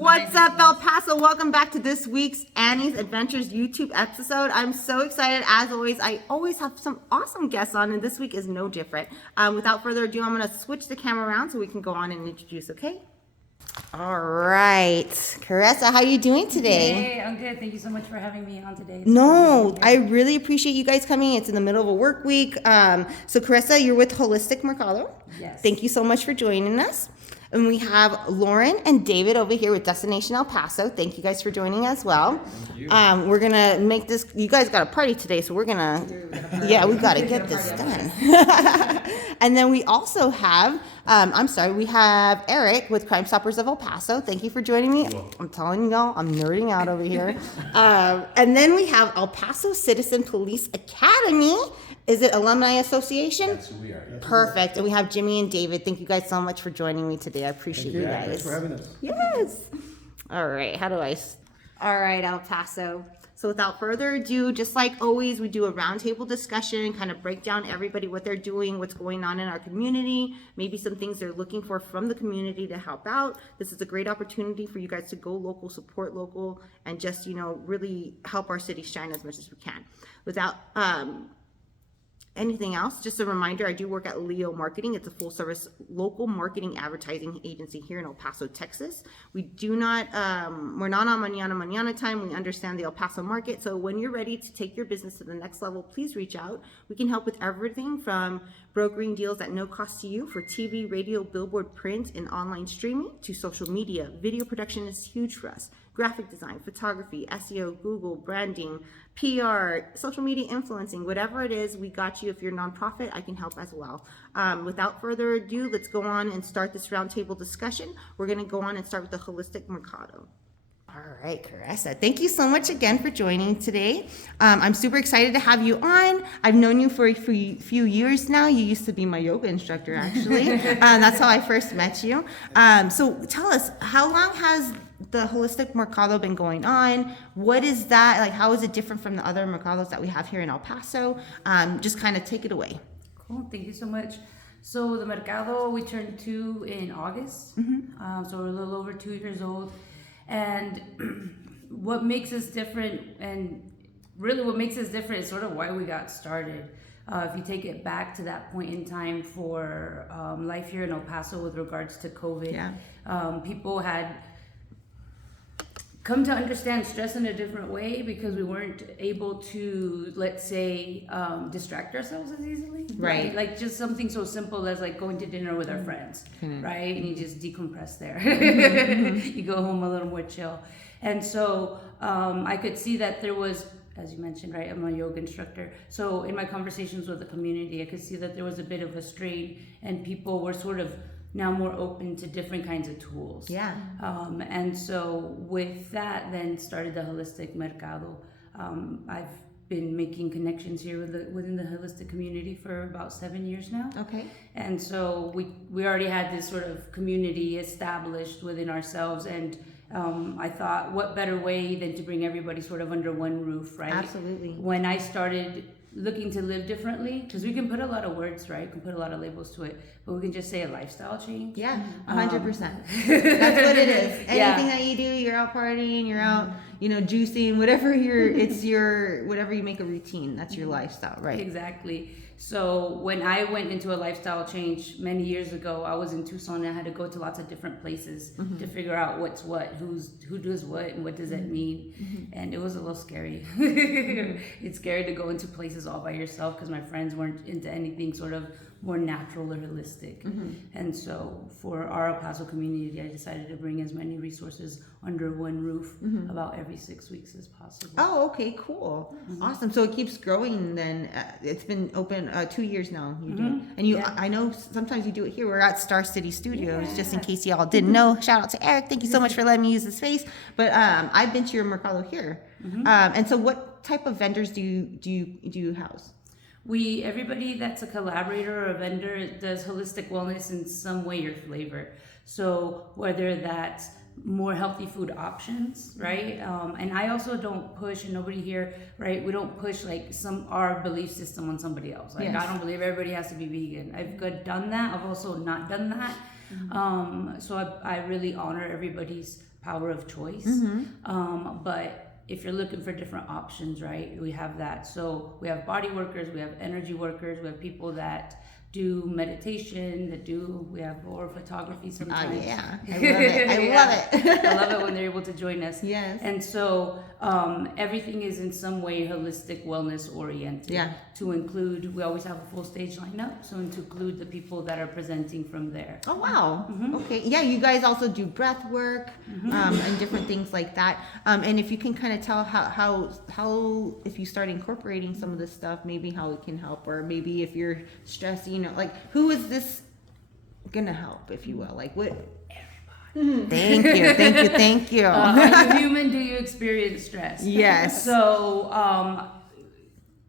What's up, El Paso? Welcome back to this week's Annie's Adventures YouTube episode. I'm so excited. As always, I always have some awesome guests on, and this week is no different. Without further ado, I'm going to switch the camera around so we can go on and introduce, okay? All right. Caressa, how are you doing today? Hey, I'm good. Thank you so much for having me on today. No, I really appreciate you guys coming. It's in the middle of a work week. So Caressa, you're with Wholistic Mercado. Yes. Thank you so much for joining us. And we have Lauren and David over here with Destination El Paso. Thank you guys for joining as well. Thank you. We're going to make this, you guys got a party today, so we're going to, yeah, we got to get this done. And then we also have, we have Eric with Crime Stoppers of El Paso. Thank you for joining me. I'm telling y'all, I'm nerding out over here. And then we have El Paso Citizens Police Academy. Is it Alumni Association? That's who we are. Perfect. And we have Jimmy and David. Thank you guys so much for joining me today. I appreciate you guys. Thanks for having us. Yes. All right. All right, El Paso. So without further ado, just like always, we do a roundtable discussion, kind of break down everybody, what they're doing, what's going on in our community, maybe some things they're looking for from the community to help out. This is a great opportunity for you guys to go local, support local, and just, really help our city shine as much as we can. Without anything else, just a reminder, I do work at Leo Marketing. It's a full service local marketing advertising agency here in El Paso, Texas. We do not, we're not on mañana time. We understand the El Paso market. So when you're ready to take your business to the next level, please reach out. We can help with everything from brokering deals at no cost to you for TV, radio, billboard, print, and online streaming to social media. Video production is huge for us. Graphic design, photography, SEO, Google, branding, PR, social media influencing, whatever it is, we got you. If you're a nonprofit, I can help as well. Without further ado, let's go on and start this roundtable discussion. We're going to go on and start with the Wholistic Mercado. All right, Caressa, thank you so much again for joining today. I'm super excited to have you on. I've known you for a few years now. You used to be my yoga instructor, actually. That's how I first met you. So tell us, how long has the Wholistic Mercado been going on? What is that? Like, how is it different from the other mercados that we have here in El Paso? Just kind of take it away. Cool. Thank you so much. So the Mercado, we turned 2 in August. So we're a little over 2 years old. And what makes us different, and really what makes us different is sort of why we got started. If you take it back to that point in time for life here in El Paso with regards to COVID, people had come to understand stress in a different way because we weren't able to, let's say, distract ourselves as easily. Right. Like just something so simple as like going to dinner with our friends, right? And you just decompress there. You go home a little more chill. And so I could see that there was, as you mentioned, right, I'm a yoga instructor. So in my conversations with the community, I could see that there was a bit of a strain and people were sort of now more open to different kinds of tools. Yeah. And so with that, then started the Wholistic Mercado. I've been making connections here within the holistic community for about 7 years now. Okay. And so we already had this sort of community established within ourselves, and I thought, what better way than to bring everybody sort of under one roof, right? Absolutely. When I started looking to live differently, because we can put a lot of words, right? We can put a lot of labels to it, but we can just say a lifestyle change. Yeah, 100%. That's what it is. Anything that you do, you're out partying, you're out, juicing, whatever whatever you make a routine, that's your lifestyle, right? Exactly. So when I went into a lifestyle change many years ago, I was in Tucson and I had to go to lots of different places to figure out what's what, who does what, and what does that mean. And it was a little scary. It's scary to go into places all by yourself because my friends weren't into anything sort of more natural or holistic. And so for our El Paso community, I decided to bring as many resources under one roof about every 6 weeks as possible. Oh, okay, cool. Awesome. So it keeps growing then. It's been open 2 years now. You do. And I know sometimes you do it here. We're at Star City Studios, just in case y'all didn't know. Shout out to Eric. Thank you so much for letting me use the space. But I've been to your Mercado here. And so what type of vendors do you house? Everybody that's a collaborator or a vendor does holistic wellness in some way or flavor. So whether that's more healthy food options, right? And I also don't push, and nobody here, right? We don't push like our belief system on somebody else. Like I don't believe everybody has to be vegan. I've done that. I've also not done that. So I really honor everybody's power of choice. But if you're looking for different options, right, we have that. So we have body workers, we have energy workers, we have people that do meditation, we have more photography sometimes. Oh yeah, I love it. I love it. I love it when they're able to join us. Yes. And so everything is in some way holistic, wellness oriented. Yeah. To include, we always have a full stage lineup, so to include the people that are presenting from there. Oh wow. Okay. Yeah, you guys also do breath work and different things like that. And if you can kind of tell how if you start incorporating some of this stuff, maybe how it can help, or maybe if you're stressed, you know, like who is this gonna help, if you will, like what? Thank you. Are you human? Do you experience stress? Yes.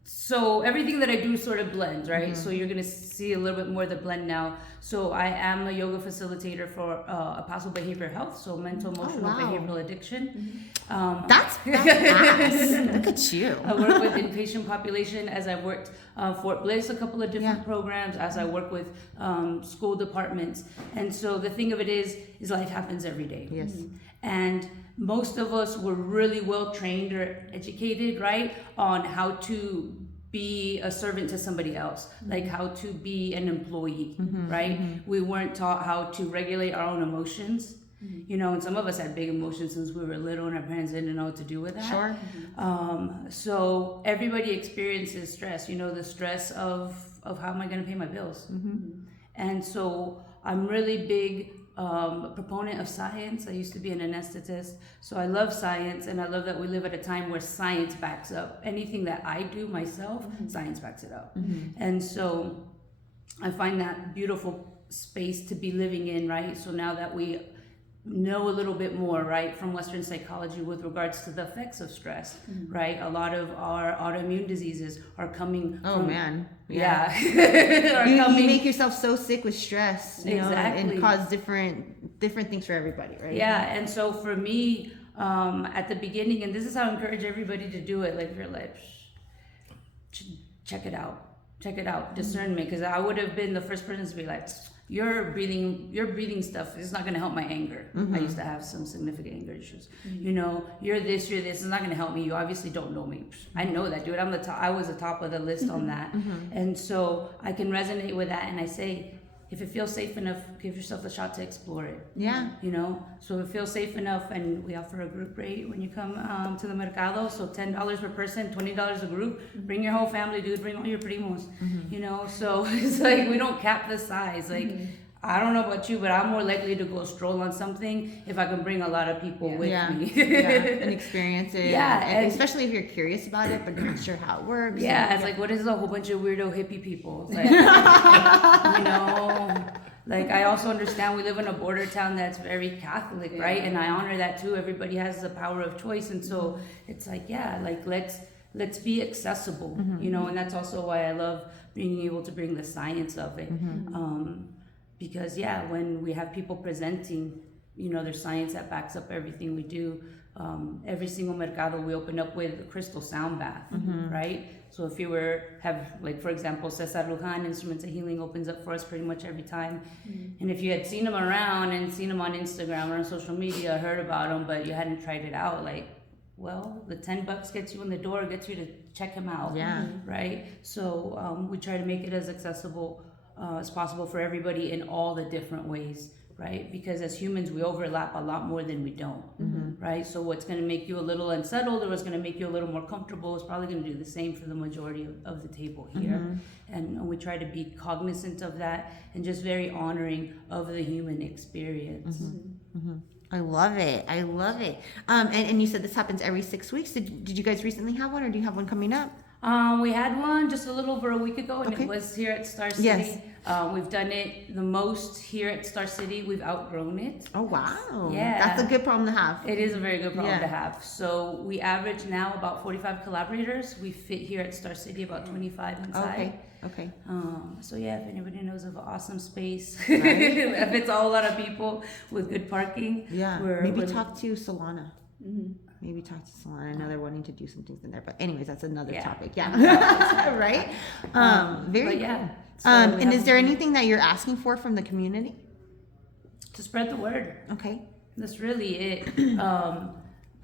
So everything that I do sort of blends, right? So you're gonna see a little bit more of the blend now. So I am a yoga facilitator for El Paso Behavioral Health, so mental, emotional, behavioral addiction. That's badass. Look at you. I work with inpatient population, as I worked Fort Bliss, a couple of different programs, as I work with school departments. And so the thing of it is life happens every day. Yes. And most of us were really well trained or educated, right, on how to be a servant to somebody else, like how to be an employee, right? We weren't taught how to regulate our own emotions. You know, and some of us had big emotions since we were little and our parents didn't know what to do with that. Sure. So everybody experiences stress, you know, the stress of how am I going to pay my bills? And so I'm really big proponent of science. I used to be an anesthetist, so I love science, and I love that we live at a time where science backs up anything that I do myself. Science backs it up. And so I find that beautiful space to be living in, right? So now that we know a little bit more, right, from Western psychology with regards to the effects of stress, right? A lot of our autoimmune diseases are coming from, man. Yeah. You make yourself so sick with stress, you know, Exactly. and cause different things for everybody, right? Yeah, and so for me, at the beginning, and this is how I encourage everybody to do it, like if you're like, check it out, discernment, because I would have been the first person to be like, your breathing stuff is not going to help my anger. I used to have some significant anger issues. You know, you're this is not going to help me. You obviously don't know me. I know that, dude. I was the top of the list on that. And so I can resonate with that, and I say, if it feels safe enough, give yourself a shot to explore it. Yeah. You know, so if it feels safe enough, and we offer a group rate when you come to the mercado, so $10 per person, $20 a group. Bring your whole family, dude. Bring all your primos. You know, so it's like we don't cap the size. Like I don't know about you, but I'm more likely to go stroll on something if I can bring a lot of people with me. And experience it. Yeah, and especially if you're curious about it, but not sure how it works. Yeah, it's like, what is a whole bunch of weirdo hippie people? Like, you know, like I also understand we live in a border town that's very Catholic, right? And I honor that too. Everybody has the power of choice, and so it's like, yeah, like let's be accessible, you know, and that's also why I love being able to bring the science of it. Because when we have people presenting, you know, there's science that backs up everything we do. Every single mercado we open up with a crystal sound bath, right? So if you have, like, for example, Cesar Lujan, Instruments of Healing, opens up for us pretty much every time. And if you had seen him around and seen him on Instagram or on social media, heard about him, but you hadn't tried it out, like, well, the $10 gets you in the door, gets you to check him out, right? So we try to make it as accessible as possible for everybody in all the different ways, right? Because as humans, we overlap a lot more than we don't, right? So what's going to make you a little unsettled or what's going to make you a little more comfortable is probably going to do the same for the majority of the table here. And we try to be cognizant of that and just very honoring of the human experience. I love it. And you said this happens every 6 weeks. Did you guys recently have one, or do you have one coming up? We had one just a little over a week ago, and it was here at Star City. Yes. We've done it the most here at Star City. We've outgrown it. Oh, wow. Yeah. That's a good problem to have. It is a very good problem to have. So we average now about 45 collaborators. We fit here at Star City about 25 inside. Okay. So if anybody knows of an awesome space, if it's all a lot of people with good parking. Yeah. Maybe talk to Solana. Maybe talk to Solana. I know they're wanting to do some things in there, but anyways, that's another topic. Yeah. Right. Very cool. So and is there anything that you're asking for from the community? to spread the word. Okay. That's really it.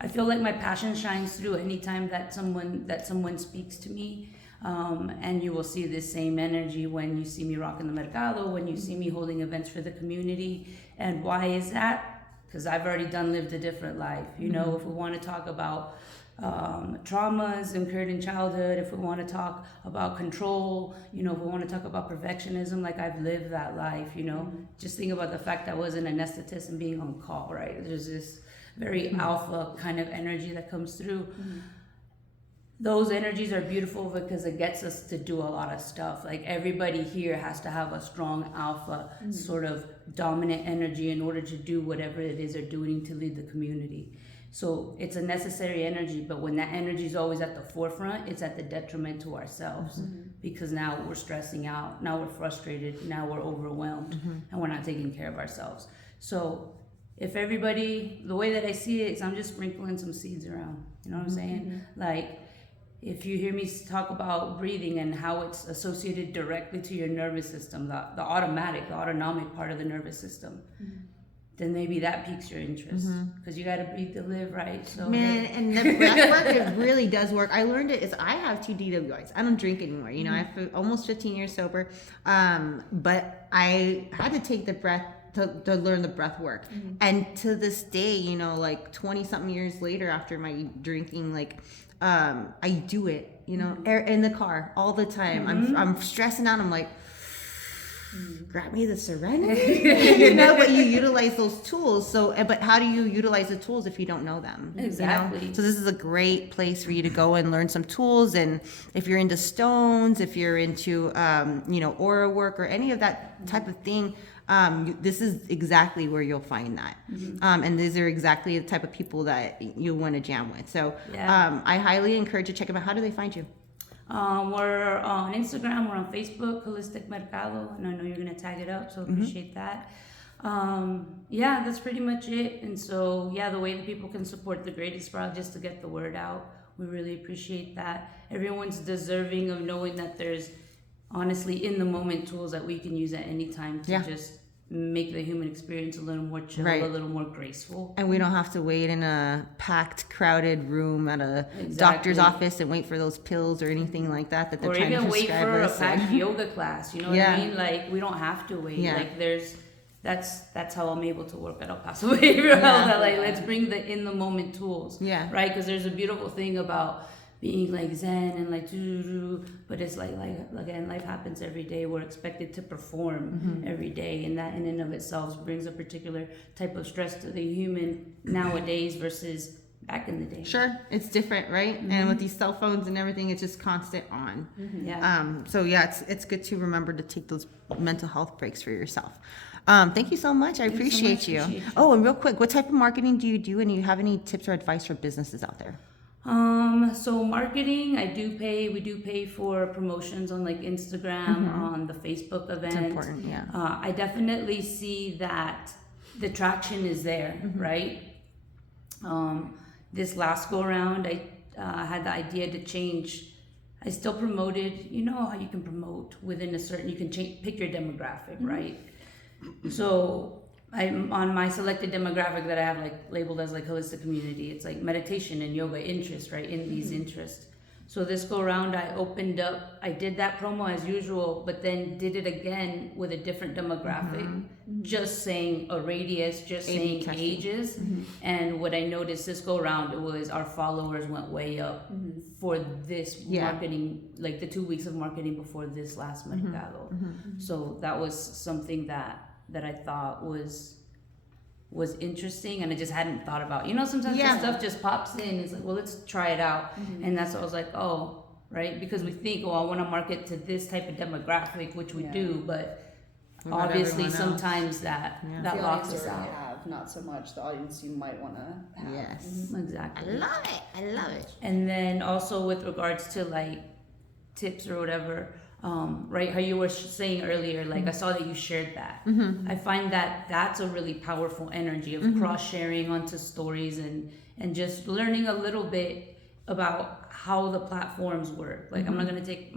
I feel like my passion shines through anytime that someone speaks to me. And you will see this same energy when you see me rocking the mercado, when you see me holding events for the community. And why is that? Because I've already lived a different life. You know, if we want to talk about traumas incurred in childhood, if we want to talk about control, you know, if we want to talk about perfectionism, like I've lived that life, you know. Just think about the fact that I wasn't an anesthetist and being on call, right? There's this very alpha kind of energy that comes through. Those energies are beautiful because it gets us to do a lot of stuff. Like everybody here has to have a strong alpha sort of dominant energy in order to do whatever it is they're doing to lead the community. So it's a necessary energy, but when that energy is always at the forefront, it's at the detriment to ourselves because now we're stressing out, now we're frustrated, now we're overwhelmed, and we're not taking care of ourselves. So if everybody, the way that I see it is I'm just sprinkling some seeds around, you know what I'm saying? Like, if you hear me talk about breathing and how it's associated directly to your nervous system, the autonomic part of the nervous system, then maybe that piques your interest because you got to breathe to live, right? So man, and the breath work, it really does work. I learned it is I have 2 DWIs. I don't drink anymore. You know, I have almost 15 years sober, but I had to take the breath to learn the breath work. And to this day, you know, like 20 something years later after my drinking, like I do it, you know, in the car all the time. I'm stressing out. I'm like, grab me the serenity, you know, but you utilize those tools. So, but how do you utilize the tools if you don't know them? Exactly. You know? So this is a great place for you to go and learn some tools. And if you're into stones, if you're into, you know, aura work or any of that type of thing, this is exactly where you'll find that. And these are exactly the type of people that you want to jam with. So I highly encourage you to check them out. How do they find you? We're on Instagram, we're on Facebook, Wholistic Mercado, and I know you're going to tag it up, so appreciate that. Yeah, that's pretty much it. And so, yeah, the way that people can support the Greatest Sprout just to get the word out, we really appreciate that. Everyone's deserving of knowing that there's honestly in the moment tools that we can use at any time to just make the human experience a little more chill, a little more graceful. And we don't have to wait in a packed, crowded room at a doctor's office and wait for those pills or anything like that they're trying to prescribe us. Or even wait for a packed yoga class, you know what I mean? Like, we don't have to wait. Like, that's how I'm able to work at El Paso Behavioral Health. Like, let's bring the in-the-moment tools, right? Because there's a beautiful thing about being like zen and like but it's like again, life happens every day. We're expected to perform every day, and that in and of itself brings a particular type of stress to the human nowadays versus back in the day. Sure, it's different, right? And with these cell phones and everything, it's just constant on. So yeah, it's good to remember to take those mental health breaks for yourself. Thank you so much. I appreciate you. Oh, and real quick, what type of marketing do you do, and do you have any tips or advice for businesses out there? So marketing, we do pay for promotions on like Instagram, on the Facebook event. It's important, I definitely see that the traction is there, right? This last go around, I had the idea to change. I still promoted, you know how you can promote within a certain, you can pick your demographic, right? So I'm on my selected demographic that I have like labeled as like holistic community. It's like meditation and yoga interest, right? In these interests. So this go around, I did that promo as usual, but then did it again with a different demographic, just saying a radius, just saying ages. And what I noticed this go around, it was our followers went way up for this marketing, like the 2 weeks of marketing before this last Mercado. So that was something that I thought was interesting, and I just hadn't thought about. You know, sometimes this stuff just pops in. It's like, well, let's try it out. And that's what I was like, oh, right? Because we think, oh, I want to market to this type of demographic, which we do, but obviously sometimes that locks us out. Have, not so much the audience you might want to have. Yes. Exactly. I love it. And then also with regards to like tips or whatever, right, how you were saying earlier, like I saw that you shared that. I find that that's a really powerful energy of cross-sharing onto stories and just learning a little bit about how the platforms work. Like I'm not going to take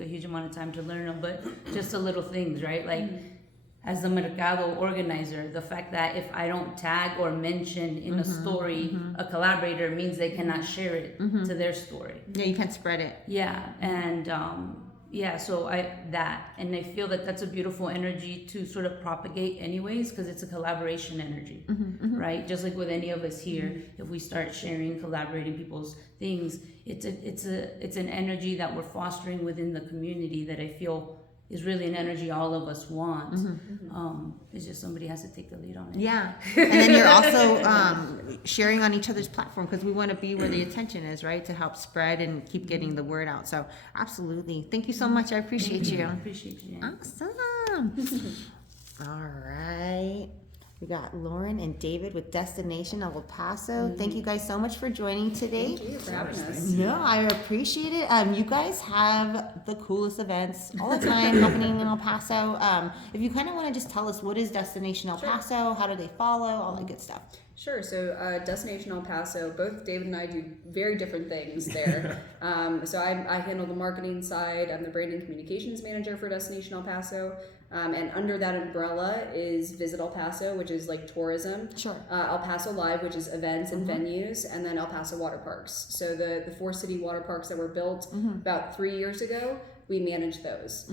a huge amount of time to learn them, but just the little things, right? Like as a mercado organizer, the fact that if I don't tag or mention in a story a collaborator means they cannot share it to their story. Yeah, you can't spread it. Yeah, and so and I feel that that's a beautiful energy to sort of propagate anyways, because it's a collaboration energy, right? Just like with any of us here, if we start sharing, collaborating people's things, it's an energy that we're fostering within the community that I feel is really an energy all of us want. It's just somebody has to take the lead on it. Yeah, and then you're also sharing on each other's platform, because we want to be where the attention is, right? To help spread and keep getting the word out. So absolutely, thank you so much. I appreciate you. I appreciate you. Awesome. All right. We got Lauren and David with Destination of El Paso. Thank you guys so much for joining today. Thank you for having us. No, I appreciate it. You guys have the coolest events all the time happening in El Paso. If you kind of want to just tell us, what is Destination El Paso? How do they follow? All that good stuff. Sure. So Destination El Paso, both David and I do very different things there. So I handle the marketing side. I'm the branding communications manager for Destination El Paso. And under that umbrella is Visit El Paso, which is like tourism. Sure. El Paso Live, which is events and venues, and then El Paso Water Parks. So the 4 city water parks that were built about 3 years ago, we manage those.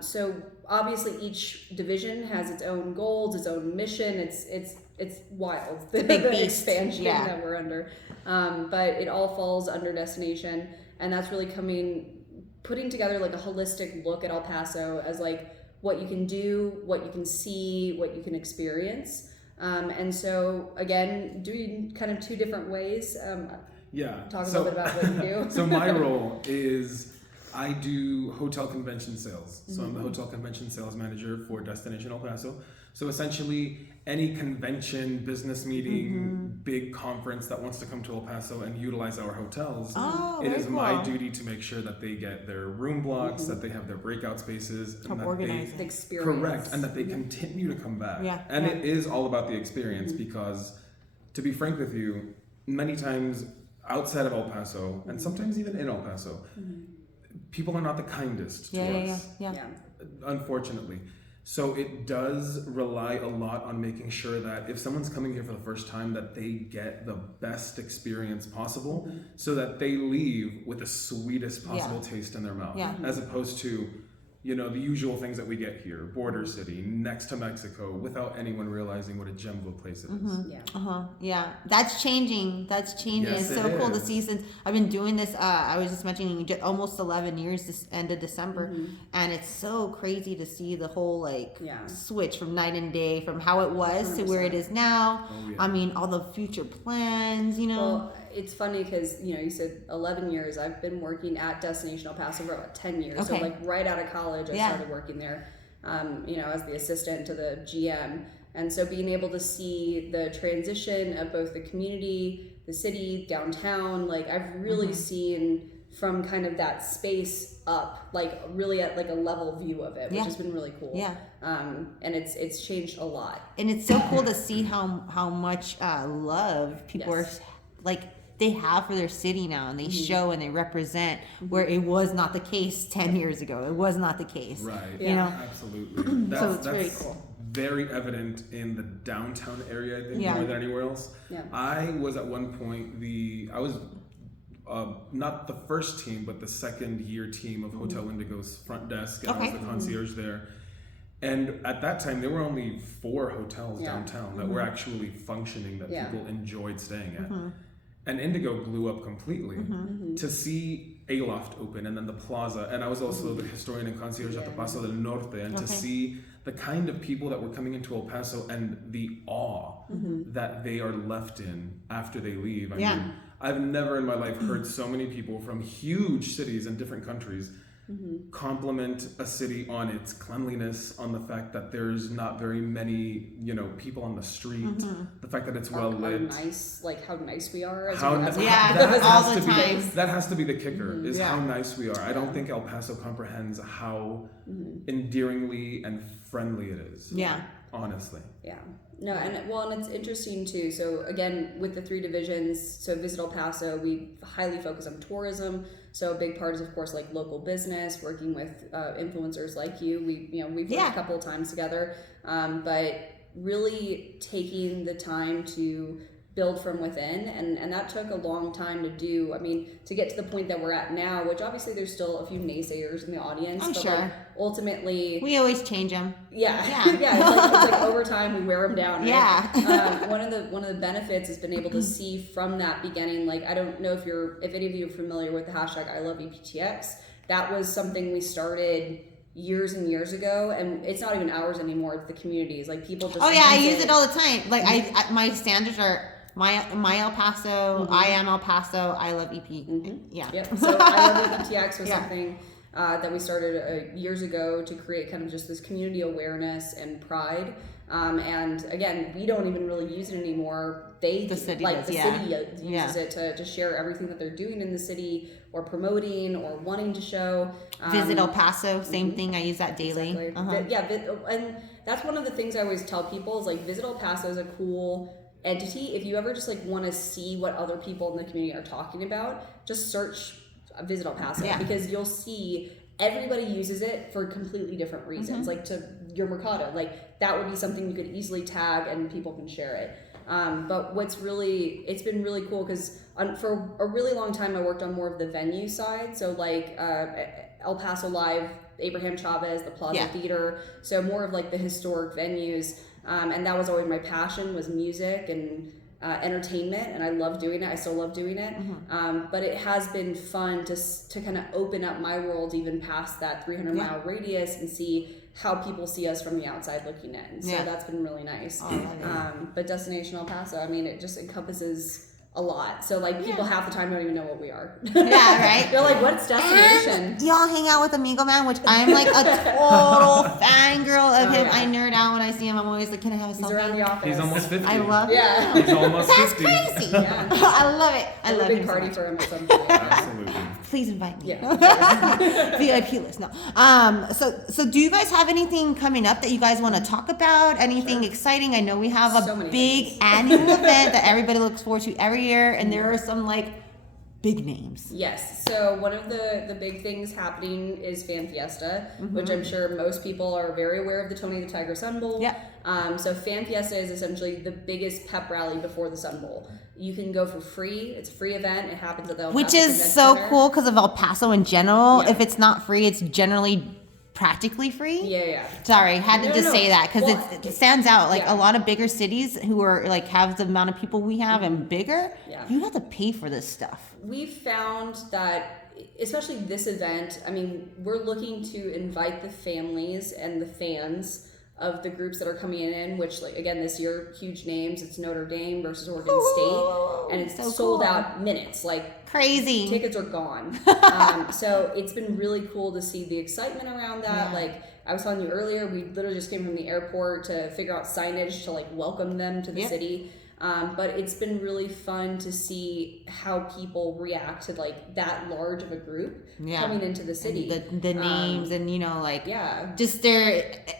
So obviously each division has its own goals, its own mission. It's wild, the big beast. expansion Yeah. that we're under. But it all falls under Destination, and that's really putting together like a holistic look at El Paso as like what you can do, what you can see, what you can experience. And so again, doing kind of 2 different ways. Talk a little bit about what you do. So my role is I do hotel convention sales. So I'm the hotel convention sales manager for Destination El Paso. So essentially any convention, business meeting, big conference that wants to come to El Paso and utilize our hotels, it is my duty to make sure that they get their room blocks, that they have their breakout spaces, and Help that organize they The experience. correct, and that they continue to come back. Yeah, And yeah. it is all about the experience because, to be frank with you, many times outside of El Paso, and sometimes even in El Paso, people are not the kindest to us, Yeah. unfortunately. So it does rely a lot on making sure that if someone's coming here for the first time, that they get the best experience possible so that they leave with the sweetest possible taste in their mouth. Yeah. As opposed to, the usual things that we get here, border city, next to Mexico, without anyone realizing what a gem of a place it is. Yeah, that's changing. Yes, It's so it cool to is. see, since I've been doing this. I was just mentioning almost 11 years this end of December, and it's so crazy to see the whole switch from night and day, from how it was to where it is now. Oh, yeah. I mean, all the future plans. Well, it's funny because you said 11 years. I've been working at Destination El Paso for about 10 years. Okay. So like right out of college, I Yeah. started working there. As the assistant to the GM, and so being able to see the transition of both the community, the city, downtown, like I've really seen from kind of that space up, like really at like a level view of it, which has been really cool. Yeah. And it's changed a lot. And it's so cool to see how much love people are like they have for their city now, and they show and they represent where it was not the case 10 years ago. It was not the case. Right. Absolutely. So it's very cool. Very evident in the downtown area, I think, Yeah. more than anywhere else. Yeah. I was at one point I was not the first team, but the second year team of Hotel Indigo's front desk, and I was the concierge there. And at that time, there were only 4 hotels downtown that were actually functioning, that people enjoyed staying at. And Indigo blew up completely. To see Aloft open, and then the Plaza, and I was also the historian and concierge at the Paso del Norte, and to see the kind of people that were coming into El Paso and the awe that they are left in after they leave. I mean, I've never in my life heard so many people from huge cities and different countries compliment a city on its cleanliness, on the fact that there's not very many, people on the street, the fact that it's well lit. How nice we are. That all has the to be time. that has to be the kicker, is how nice we are. I don't think El Paso comprehends how endearingly and friendly it is. Yeah. Honestly. Yeah. No, and it's interesting too. So again, with the 3 divisions, so Visit El Paso, we highly focus on tourism. So a big part is, of course, like local business, working with influencers like you. We've worked a couple of times together, but really taking the time to build from within, and that took a long time to do. I mean, to get to the point that we're at now, which obviously there's still a few naysayers in the audience, I'm but sure. like, ultimately, We always change them. yeah. Yeah. It's like over time we wear them down, right? Yeah. One of the benefits has been able to see from that beginning, like, I don't know if any of you are familiar with the hashtag I love EPTX. That was something we started years and years ago, and it's not even ours anymore, it's the communities. Like, people just I use it all the time. Like my standards are my El Paso, I am El Paso, I love EP. Yeah. Yep. So I love EPTX was something that we started years ago to create kind of just this community awareness and pride. And again, we don't even really use it anymore. The city uses it to share everything that they're doing in the city, or promoting, or wanting to show. Visit El Paso, same thing. I use that daily. Exactly. And that's one of the things I always tell people is, like, Visit El Paso is a cool entity. If you ever just like want to see what other people in the community are talking about, just search Visit El Paso, because you'll see everybody uses it for completely different reasons. Like, to your Mercado, like, that would be something you could easily tag and people can share it. But it's been really cool, because for a really long time I worked on more of the venue side. So like El Paso Live, Abraham Chavez, the Plaza Theater. So more of like the historic venues. And that was always my passion, was music and entertainment, and I love doing it. I still love doing it. But it has been fun to kind of open up my world even past that 300-mile radius and see how people see us from the outside looking in. So that's been really nice. But Destination El Paso, I mean, it just encompasses a lot. So like, people half the time don't even know what we are. Yeah, right? They're like, what's Destination? And y'all hang out with Amigo Man, which I'm like a total fangirl of him. I nerd out when I see him. I'm always like, can I have a selfie? He's around the office. He's almost 50. I love him. He's almost That's 50. crazy. I love it. I love a big him party so much. for him at some point. Absolutely. Please invite me. Yeah. VIP list. No. So do you guys have anything coming up that you guys want to talk about? Anything exciting? I know we have a big annual event that everybody looks forward to every year, and there are some like big names. Yes. So one of the big things happening is Fan Fiesta, which I'm sure most people are very aware of, the Tony the Tiger Sun Bowl. Yeah. So Fan Fiesta is essentially the biggest pep rally before the Sun Bowl. You can go for free. It's a free event. It happens at the El Paso Which is Convention so Center. cool because of El Paso in general. Yeah. If it's not free, it's generally practically free. Yeah. Sorry, had to just say that because Well, it stands out. Like yeah. a lot of bigger cities who are like have the amount of people we have and bigger, Yeah. you have to pay for this stuff. We've found that, especially this event, I mean, we're looking to invite the families and the fans of the groups that are coming in, which, like, again, this year, huge names. It's Notre Dame versus Oregon State, and it's so sold cool. out minutes. Like, Crazy. tickets are gone. So it's been really cool to see the excitement around that. Yeah. Like, I was telling you earlier, we literally just came from the airport to figure out signage to like welcome them to the city. But it's been really fun to see how people react to like that large of a group coming into the city. And the names and, you know, like, just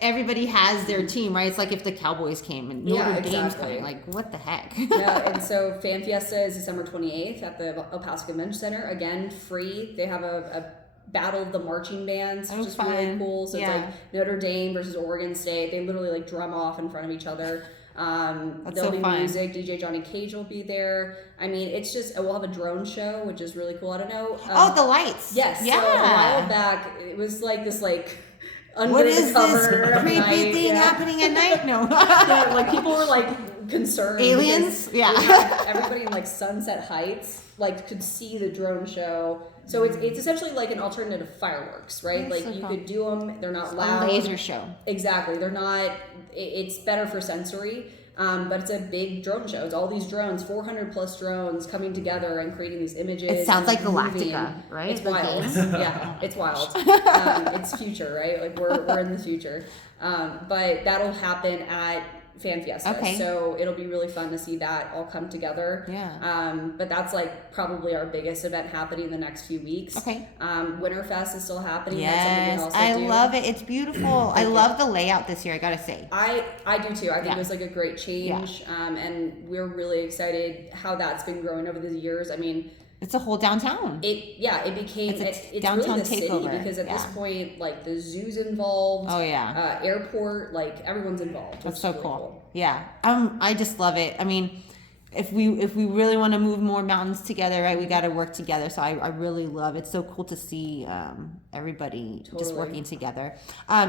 everybody has their team, right? It's like if the Cowboys came and Notre Dame's coming, like, what the heck? And so Fan Fiesta is December 28th at the El Paso Convention Center. Again, free. They have a battle of the marching bands, which is really cool. So it's like Notre Dame versus Oregon State. They literally like drum off in front of each other. There'll be music. DJ Johnny Cage will be there. I mean, it's just, we'll have a drone show, which is really cool. I don't know. The lights. Yes. Yeah. So a while back, it was like this like under what the is cover this creepy thing happening at night? No. Like people were like concerned. Aliens? Everybody in like Sunset Heights like could see the drone show. So it's essentially like an alternative fireworks, right? That's like so you cool. could do them. They're not A loud. laser show. Exactly. They're not. It's better for sensory. But it's a big drone show. It's all these drones, 400 plus drones coming together and creating these images. It sounds like moving. Galactica, right? It's The wild. game? Yeah, it's wild. It's future, right? Like we're in the future. But that'll happen at Fan Fiesta. Okay. So it'll be really fun to see that all come together. Yeah. But that's like probably our biggest event happening in the next few weeks. Okay. Winterfest is still happening. Yes, That's I something we also do. love it. It's beautiful. I love the layout this year, I gotta say. I do too. I think it was like a great change, and we're really excited how that's been growing over the years. I mean, It's a whole downtown. It became it's really downtown the city takeover. because at this point, like the zoo's involved. Oh yeah. Airport, like everyone's involved. That's which is so really cool. Yeah. I just love it. I mean, if we really want to move more mountains together, right, we got to work together. So I really love it. It's so cool to see everybody just working together.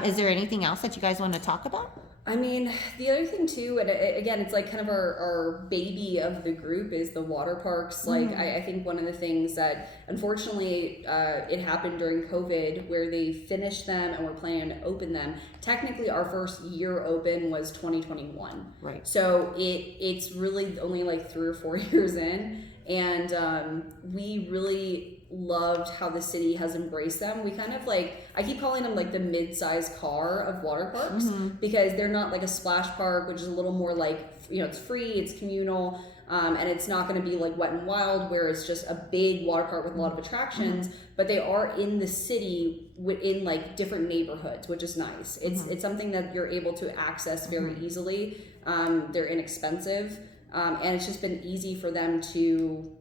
Is there anything else that you guys want to talk about? I mean, the other thing too, and again, it's like kind of our baby of the group is the water parks. Like, I think one of the things that, unfortunately, it happened during COVID where they finished them and were planning to open them. Technically, our first year open was 2021. Right. So it's really only like 3 or 4 years in. And we really loved how the city has embraced them. We kind of like, I keep calling them like the mid-sized car of water parks because they're not like a splash park, which is a little more like, it's free, it's communal, and it's not going to be like Wet and Wild where it's just a big water park with a lot of attractions, but they are in the city in like different neighborhoods, which is nice. It's something that you're able to access very easily. They're inexpensive. And it's just been easy for them to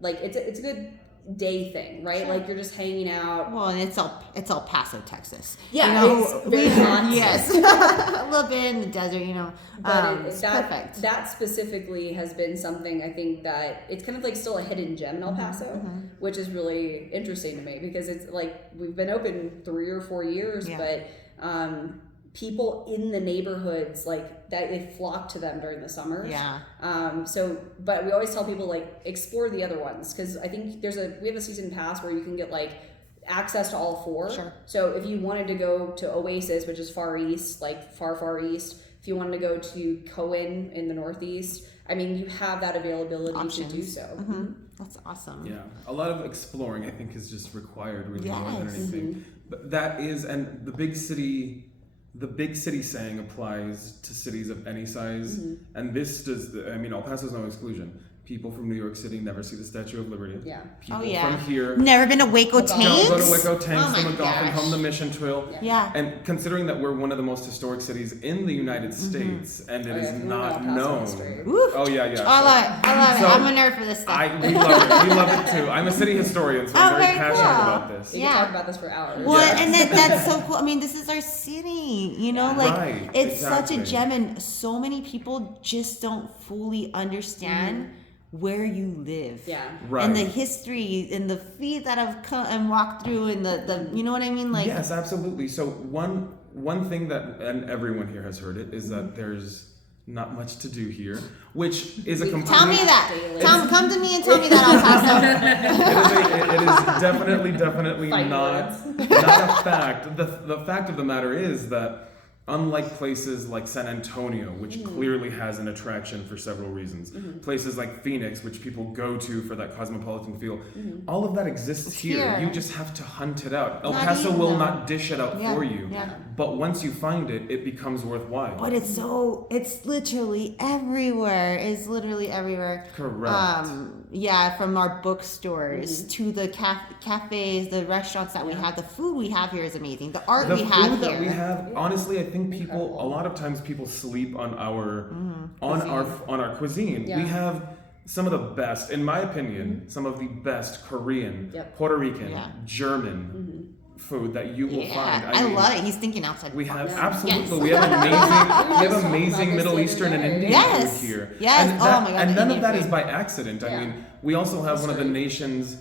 like it's a good day thing, right? Sure. Like you're just hanging out. Well, and it's El Paso, Texas. Yeah, it's very hot. Yes, a little bit in the desert, But it's perfect. That specifically has been something I think that it's kind of like still a hidden gem in El Paso, which is really interesting to me because it's like we've been open 3 or 4 years, but people in the neighborhoods like that, they flock to them during the summers. Yeah. But we always tell people like explore the other ones because I think we have a season pass where you can get like access to all 4. Sure. So if you wanted to go to Oasis, which is far east, like far east, if you wanted to go to Cohen in the northeast, I mean, you have that availability to do so. That's awesome. Yeah, a lot of exploring I think is just required really more than Yes. anything. But that is, and the big city saying applies to cities of any size, and this does. El Paso's no exclusion. People from New York City never see the Statue of Liberty. Yeah. People from here Never been to Waco Tanks? don't go to Waco Tanks, Oh the my McGoffin gosh. Home, the Mission Trail. Yeah. And considering that we're one of the most historic cities in the United States, and it is not known. Woof. Oh yeah. I love it. So, I'm a nerd for this stuff. we love it. We love it too. I'm a city historian, so I'm very very passionate cool. about this. We can talk about this for hours. Well, Yeah. and that's so cool. I mean, this is our city, like Right, it's such a exactly. gem, and so many people just don't fully understand where you live. Yeah. Right. And the history and the feet that have come and walked through and the you know what I mean? Like Yes, absolutely. So one thing that, and everyone here has heard it, is that there's not much to do here, which is a complete... tell me that. Come to me and tell me that, El Paso. It is definitely Fighting not words. a fact. The fact of the matter is that unlike places like San Antonio, which clearly has an attraction for several reasons, places like Phoenix, which people go to for that cosmopolitan feel, all of that exists here. You just have to hunt it out. El Paso will not dish it out for you. Yeah. But once you find it, it becomes worthwhile. But it's literally everywhere. It's literally everywhere. Correct. From our bookstores to the cafes, the restaurants that we have, the food we have here is amazing. The art we have food here. that we have, honestly, I think a lot of times people sleep on our our cuisine. Yeah. We have some of the best, in my opinion, some of the best Korean, Puerto Rican, German food that you will find. I love it. He's thinking outside. We the have box. absolutely. Yes. We have amazing Middle Eastern and Indian Yes. food here. Yes. And Oh that, my God, and the none Indian of that is food. by accident. I mean, we also have one of the nation's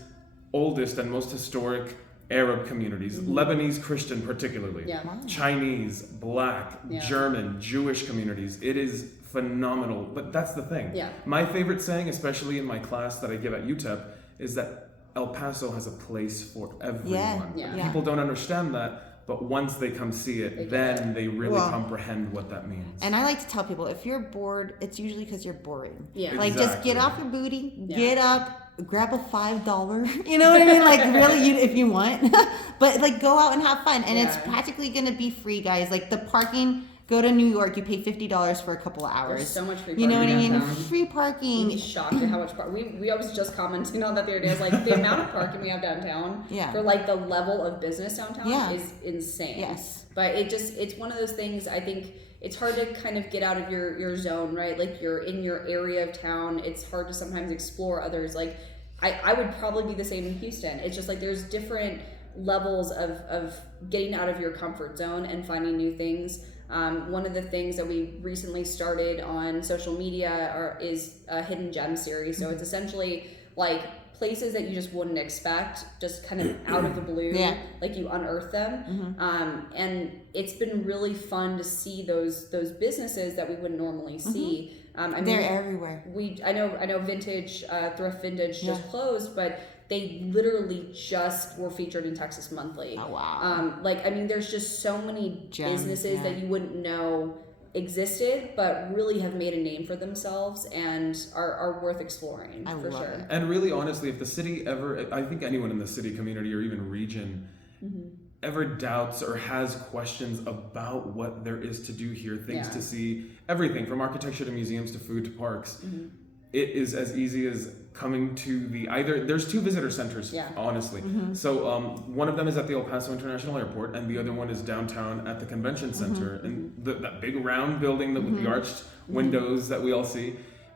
oldest and most historic Arab communities, Lebanese Christian particularly, Chinese, Black, German, Jewish communities. It is phenomenal. But that's the thing. Yeah. My favorite saying, especially in my class that I give at UTEP, is that El Paso has a place for everyone. Yeah. People don't understand that, but once they come see it, then they really comprehend what that means. And I like to tell people, if you're bored, it's usually because you're boring. Yeah. Like, just Exactly. get off your booty, get up, grab a $5. You know what I mean? Like, really, if you want. But, like, go out and have fun. And it's practically going to be free, guys. Like, the parking... Go to New York, you pay $50 for a couple of hours. There's so much free You know what I parking mean? downtown. Free parking. You'd be shocked at how much we I was just commenting on that the other day. It's like the amount of parking we have downtown for like the level of business downtown is insane. Yes. But it's one of those things. I think it's hard to kind of get out of your zone, right? Like you're in your area of town. It's hard to sometimes explore others. Like I would probably be the same in Houston. It's just like there's different levels of getting out of your comfort zone and finding new things. One of the things that we recently started on social media is a hidden gem series. So it's essentially like places that you just wouldn't expect, just kind of out of the blue, like you unearth them. And it's been really fun to see those businesses that we wouldn't normally see. I mean, they're everywhere. I know Vintage, Thrift Vintage just closed, but they literally just were featured in Texas Monthly. Oh, wow. I mean, there's just so many businesses that you wouldn't know existed, but really have made a name for themselves and are worth exploring for sure. It. And really, honestly, if the city ever, I think anyone in the city community or even region ever doubts or has questions about what there is to do here, things to see, everything from architecture to museums to food to parks, it is as easy as coming to there's two visitor centers, honestly. So one of them is at the El Paso International Airport, and the other one is downtown at the convention center, and that big round building with the arched windows that we all see.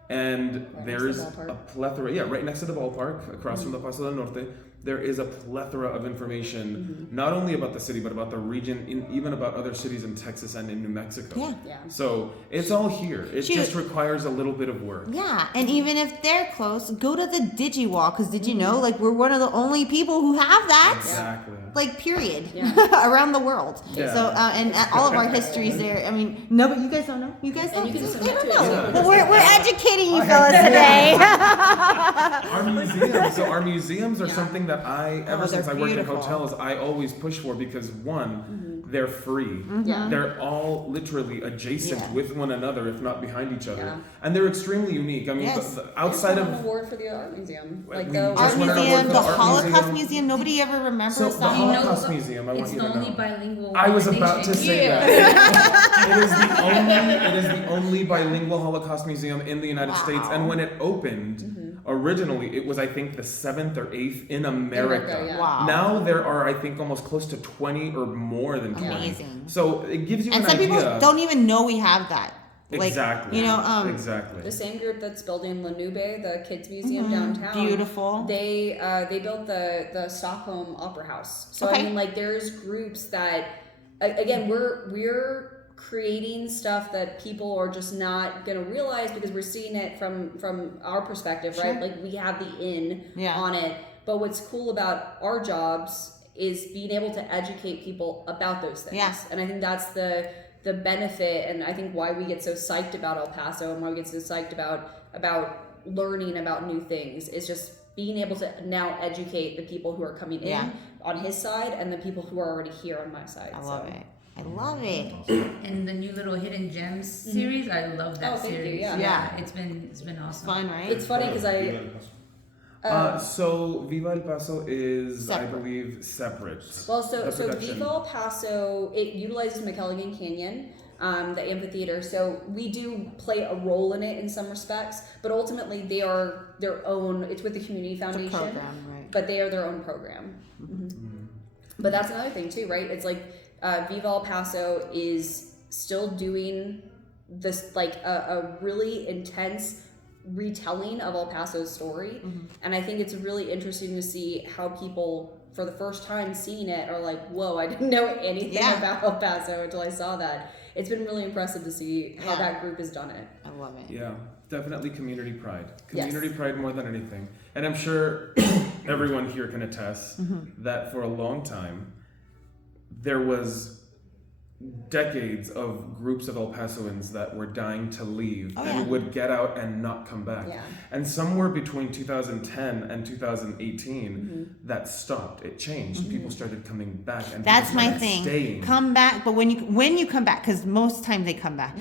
And there's a plethora, right next to the ballpark, across from the Paso del Norte. There is a plethora of information, not only about the city, but about the region, even about other cities in Texas and in New Mexico. So it's all here. It just requires a little bit of work. Yeah, and even if they're close, go to the DigiWall, because did you know, like, we're one of the only people who have that? Exactly. Like, period. Around the world. Yeah. So, and all of our histories there. I mean, no, but you guys don't know. You guys don't. And you can They don't submit to it, know. too. But we're educating you fellas today. Our museums are something that ever since I worked in beautiful. hotels, I always push for, because one, they're free. They're all literally adjacent with one another, if not behind each other. And they're extremely unique. I mean, outside There's of an award for the art museum, like we the just Art won an award museum, for the the Art Holocaust Museum. Museum. Nobody ever remembers So the that. Holocaust Museum, I want It's you the to only know. bilingual. I was about to say that. Yeah. It is the only bilingual Holocaust museum in the United States, and when it opened, originally it was, I think, the 7th or 8th in America. Wow. Now there are, I think, almost close to 20 or more than 20. Amazing. So it gives you And an some idea. people don't even know we have that. Like, Exactly. You know, exactly. The same group that's building La Nube, the kids museum downtown. Beautiful. They built the Stockholm Opera House. So I mean, like, there's groups that, again, we're creating stuff that people are just not gonna realize because we're seeing it from our perspective, right? Like, we have the in on it. But what's cool about our jobs is being able to educate people about those things. Yeah. And I think that's the benefit, and I think why we get so psyched about El Paso and why we get so psyched about learning about new things is just being able to now educate the people who are coming in on his side and the people who are already here on my side. I love it. I love it. And the new little hidden gems series, I love that thank you, series. yeah. It's been awesome. Fun, right? It's funny because So Viva El Paso is, Separate. I believe, separate. Well, so The production. Viva El Paso, it utilizes McElligin Canyon, the amphitheater. So we do play a role in it in some respects, but ultimately they are their own. It's with the Community Foundation, program, right. but they are their own program. But that's another thing too, right? It's like Viva El Paso is still doing this, like a really intense retelling of El Paso's story, and I think it's really interesting to see how people, for the first time seeing it, are like, whoa, I didn't know anything about El Paso until I saw that. It's been really impressive to see how that group has done it. I love it. Yeah, definitely community pride. Yes. Community pride more than anything. And I'm sure everyone here can attest that for a long time, there was decades of groups of El Pasoans that were dying to leave and would get out and not come back. Yeah. And somewhere between 2010 and 2018, that stopped. It changed. And people started coming back. And That's people my started thing. Staying. Come back, but when you come back, because most times they come back,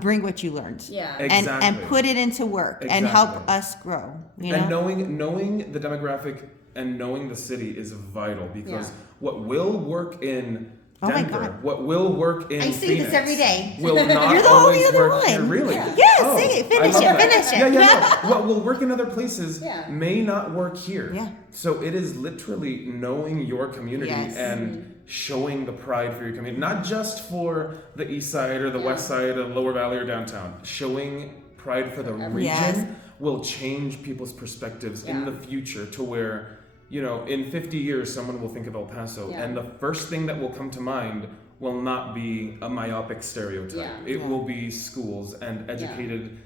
bring what you learned. Yeah. Exactly. And put it into work and help Exactly. us grow. You And know? knowing the demographic and knowing the city is vital, because what will work in Oh my Denver, God. what will work in I see Phoenix this every day. will not You're the always only other work one. here. Really? Yeah, sing it. I Finish love it. that. Finish it. Yeah. No. What will work in other places Yeah. may not work here. Yeah. So it is literally knowing your community and showing the pride for your community, not just for the east side or the west side or the lower valley or downtown, showing pride for the region Yes. will change people's perspectives in the future to where, you know, in 50 years, someone will think of El Paso, and the first thing that will come to mind will not be a myopic stereotype. Yeah. It will be schools and an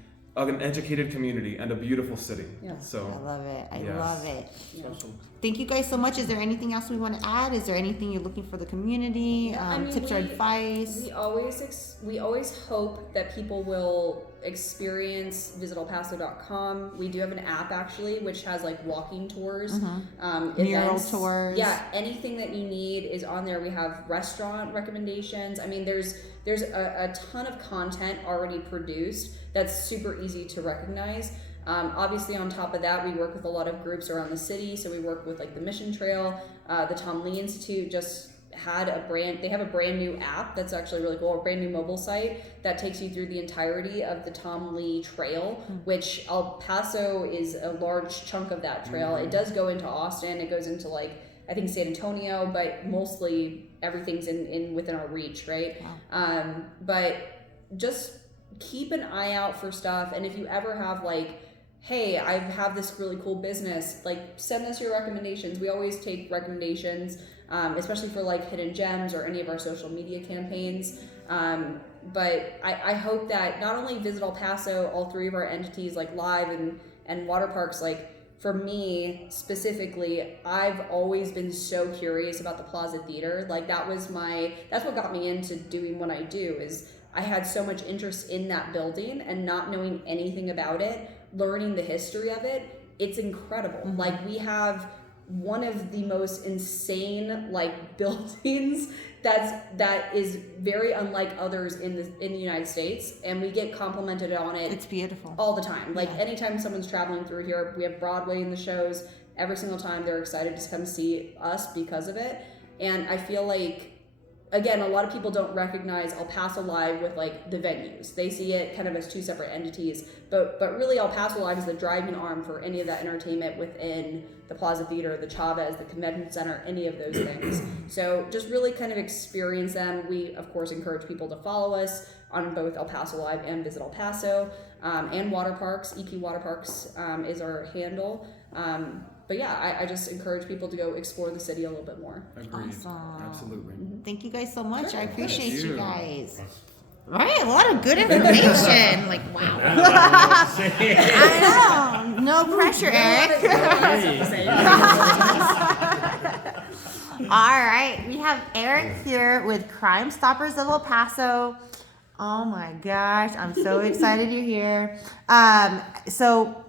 educated community and a beautiful city. Yeah. So I love it. I Yes. love it. Yeah. Thank you guys so much. Is there anything else we want to add? Is there anything you're looking for the community? I mean, Tips or advice? We always hope that people will experience visitelpaso.com. We do have an app actually, which has like walking tours, Mural events. tours. Yeah, anything that you need is on there. We have restaurant recommendations. I mean, there's a ton of content already produced that's super easy to recognize. Obviously, on top of that, we work with a lot of groups around the city. So we work with like the Mission Trail, the Tom Lee Institute just had they have a brand new app that's actually really cool, a brand new mobile site that takes you through the entirety of the Tom Lee Trail, which El Paso is a large chunk of that trail. It does go into Austin, it goes into like, I think San Antonio, but mostly everything's in within our reach, right? Wow. But just keep an eye out for stuff, and if you ever have like, hey, I have this really cool business, like send us your recommendations. We always take recommendations, especially for like hidden gems or any of our social media campaigns. But I hope that not only Visit El Paso, all three of our entities like Live and water parks, like for me specifically, I've always been so curious about the Plaza Theater. Like that's what got me into doing what I do, is I had so much interest in that building and not knowing anything about it, learning the history of it. It's incredible. Like we have one of the most insane like buildings that is very unlike others in the United States, and we get complimented on it. It's beautiful all the time. Like anytime someone's traveling through here, we have Broadway in the shows. Every single time they're excited to come see us because of it. And I feel like, again, a lot of people don't recognize El Paso Live with like the venues. They see it kind of as two separate entities, but really El Paso Live is the driving arm for any of that entertainment within the Plaza Theater, the Chavez, the Convention Center, any of those things. So just really kind of experience them. We of course encourage people to follow us on both El Paso Live and Visit El Paso, and Water Parks. EP Water Parks is our handle. But yeah, I just encourage people to go explore the city a little bit more. agreed. Awesome. Absolutely. Thank you guys so much. Sure. I appreciate Thank you you. guys. Right, a lot of good information. Like, wow. I know. No pressure, Eric. All right, we have Eric here with Crime Stoppers of El Paso. Oh my gosh, I'm so excited you're here. So,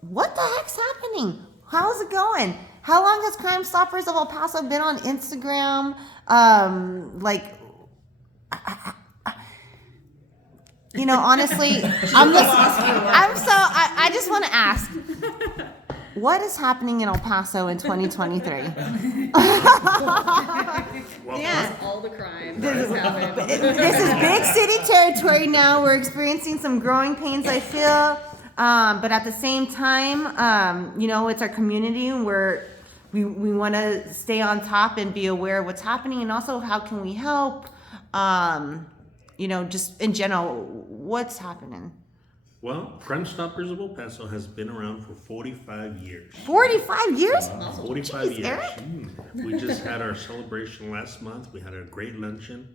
what the heck's happening? How's it going? How long has Crime Stoppers of El Paso been on Instagram? You know, honestly, I just want to ask, what is happening in El Paso in 2023? Yeah. All the crime This that's happened. is big city territory now. We're experiencing some growing pains, I feel. But at the same time, you know, it's our community, and we want to stay on top and be aware of what's happening, and also how can we help, you know, just in general, what's happening. Well, Crime Stoppers of El Paso has been around for 45 years. 45 years? 45 Jeez, years. Eric. We just had our celebration last month. We had a great luncheon.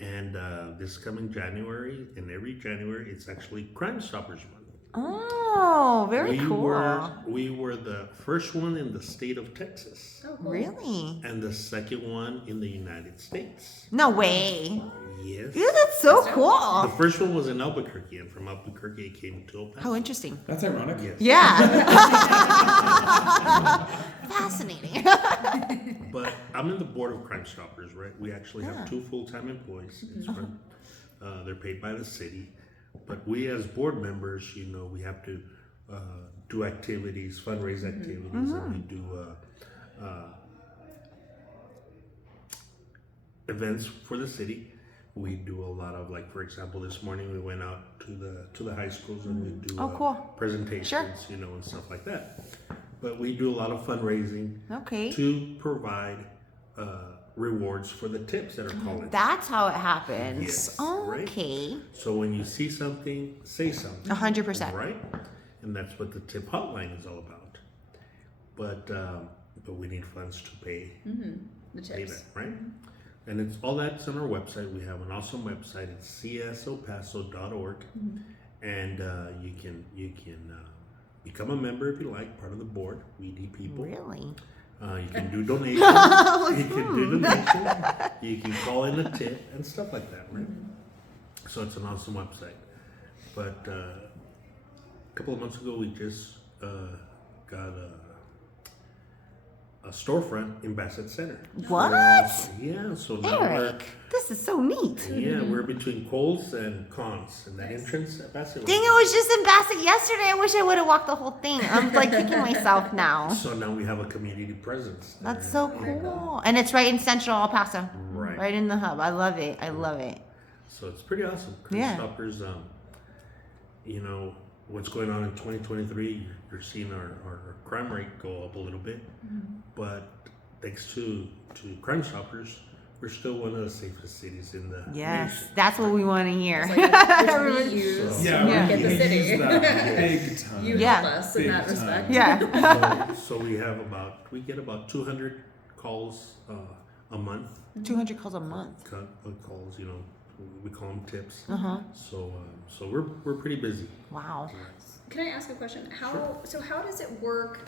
And this coming January, and every January, it's actually Crime Stoppers Month. Oh, very cool. We were the first one in the state of Texas, Oh, cool. Really? and the second one in the United States. No way. Yes. Dude, that's so The cool. first one was in Albuquerque, and from Albuquerque it came to El Paso. How interesting. That's ironic. Yes. Yeah. Fascinating. But I'm in the board of Crime Stoppers, right? We actually have 2 full-time employees. It's they're paid by the city. But we as board members, you know, we have to do activities, fundraise activities, and we do events for the city. We do a lot of, like, for example, this morning we went out to the high schools and we do Cool. presentations, Sure. you know, and stuff like that. But we do a lot of fundraising Okay. to provide rewards for the tips that are called. That's how it happens. Yes, right. Okay. So when you see something, say something. 100%. Right? And that's what the tip hotline is all about. But we need funds to pay The pay tips. that, right? And it's all that's on our website. We have an awesome website. It's csopaso.org, and you can become a member if you like, part of the board. We need people. Really? You can do donations. You can do donations. You can call in a tip and stuff like that, right? So it's an awesome website. But a couple of months ago, we just got a storefront in Bassett Center. What? Yeah, so now Eric, this is so neat. we're between Kohl's and Conn's and that entrance at Bassett. Dang, I was just in Bassett yesterday. I wish I would have walked the whole thing. I'm like kicking myself now. So now we have a community presence. there. That's so cool. And it's right in central El Paso. Right. Right in the hub. I love it. I love it. So it's pretty awesome. Yeah. Stoppers, you know, what's going on in 2023, you're seeing our crime rate go up a little bit. But thanks to Crime Stoppers, we're still one of the safest cities in the Yes, nation. that's what we want to hear. Which we use So- to Yeah, market we the city. use that big time. You Yeah. help us in Big that time. respect. Yeah. So we get about 200 calls a month. 200 calls a month. Calls, you know, we call them tips. Uh-huh. So we're pretty busy. Wow. Can I ask a question? How does it work?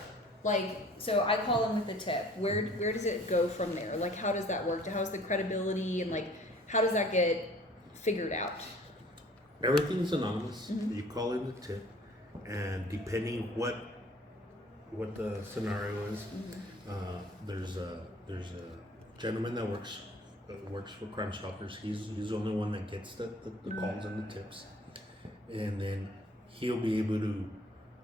Like, so I call in with the tip. Where does it go from there? Like, how does that work? How's the credibility and like, how does that get figured out? Everything's anonymous. You call in the tip, and depending what the scenario is, there's a gentleman that works for Crime Stoppers. He's the only one that gets the calls and the tips, and then he'll be able to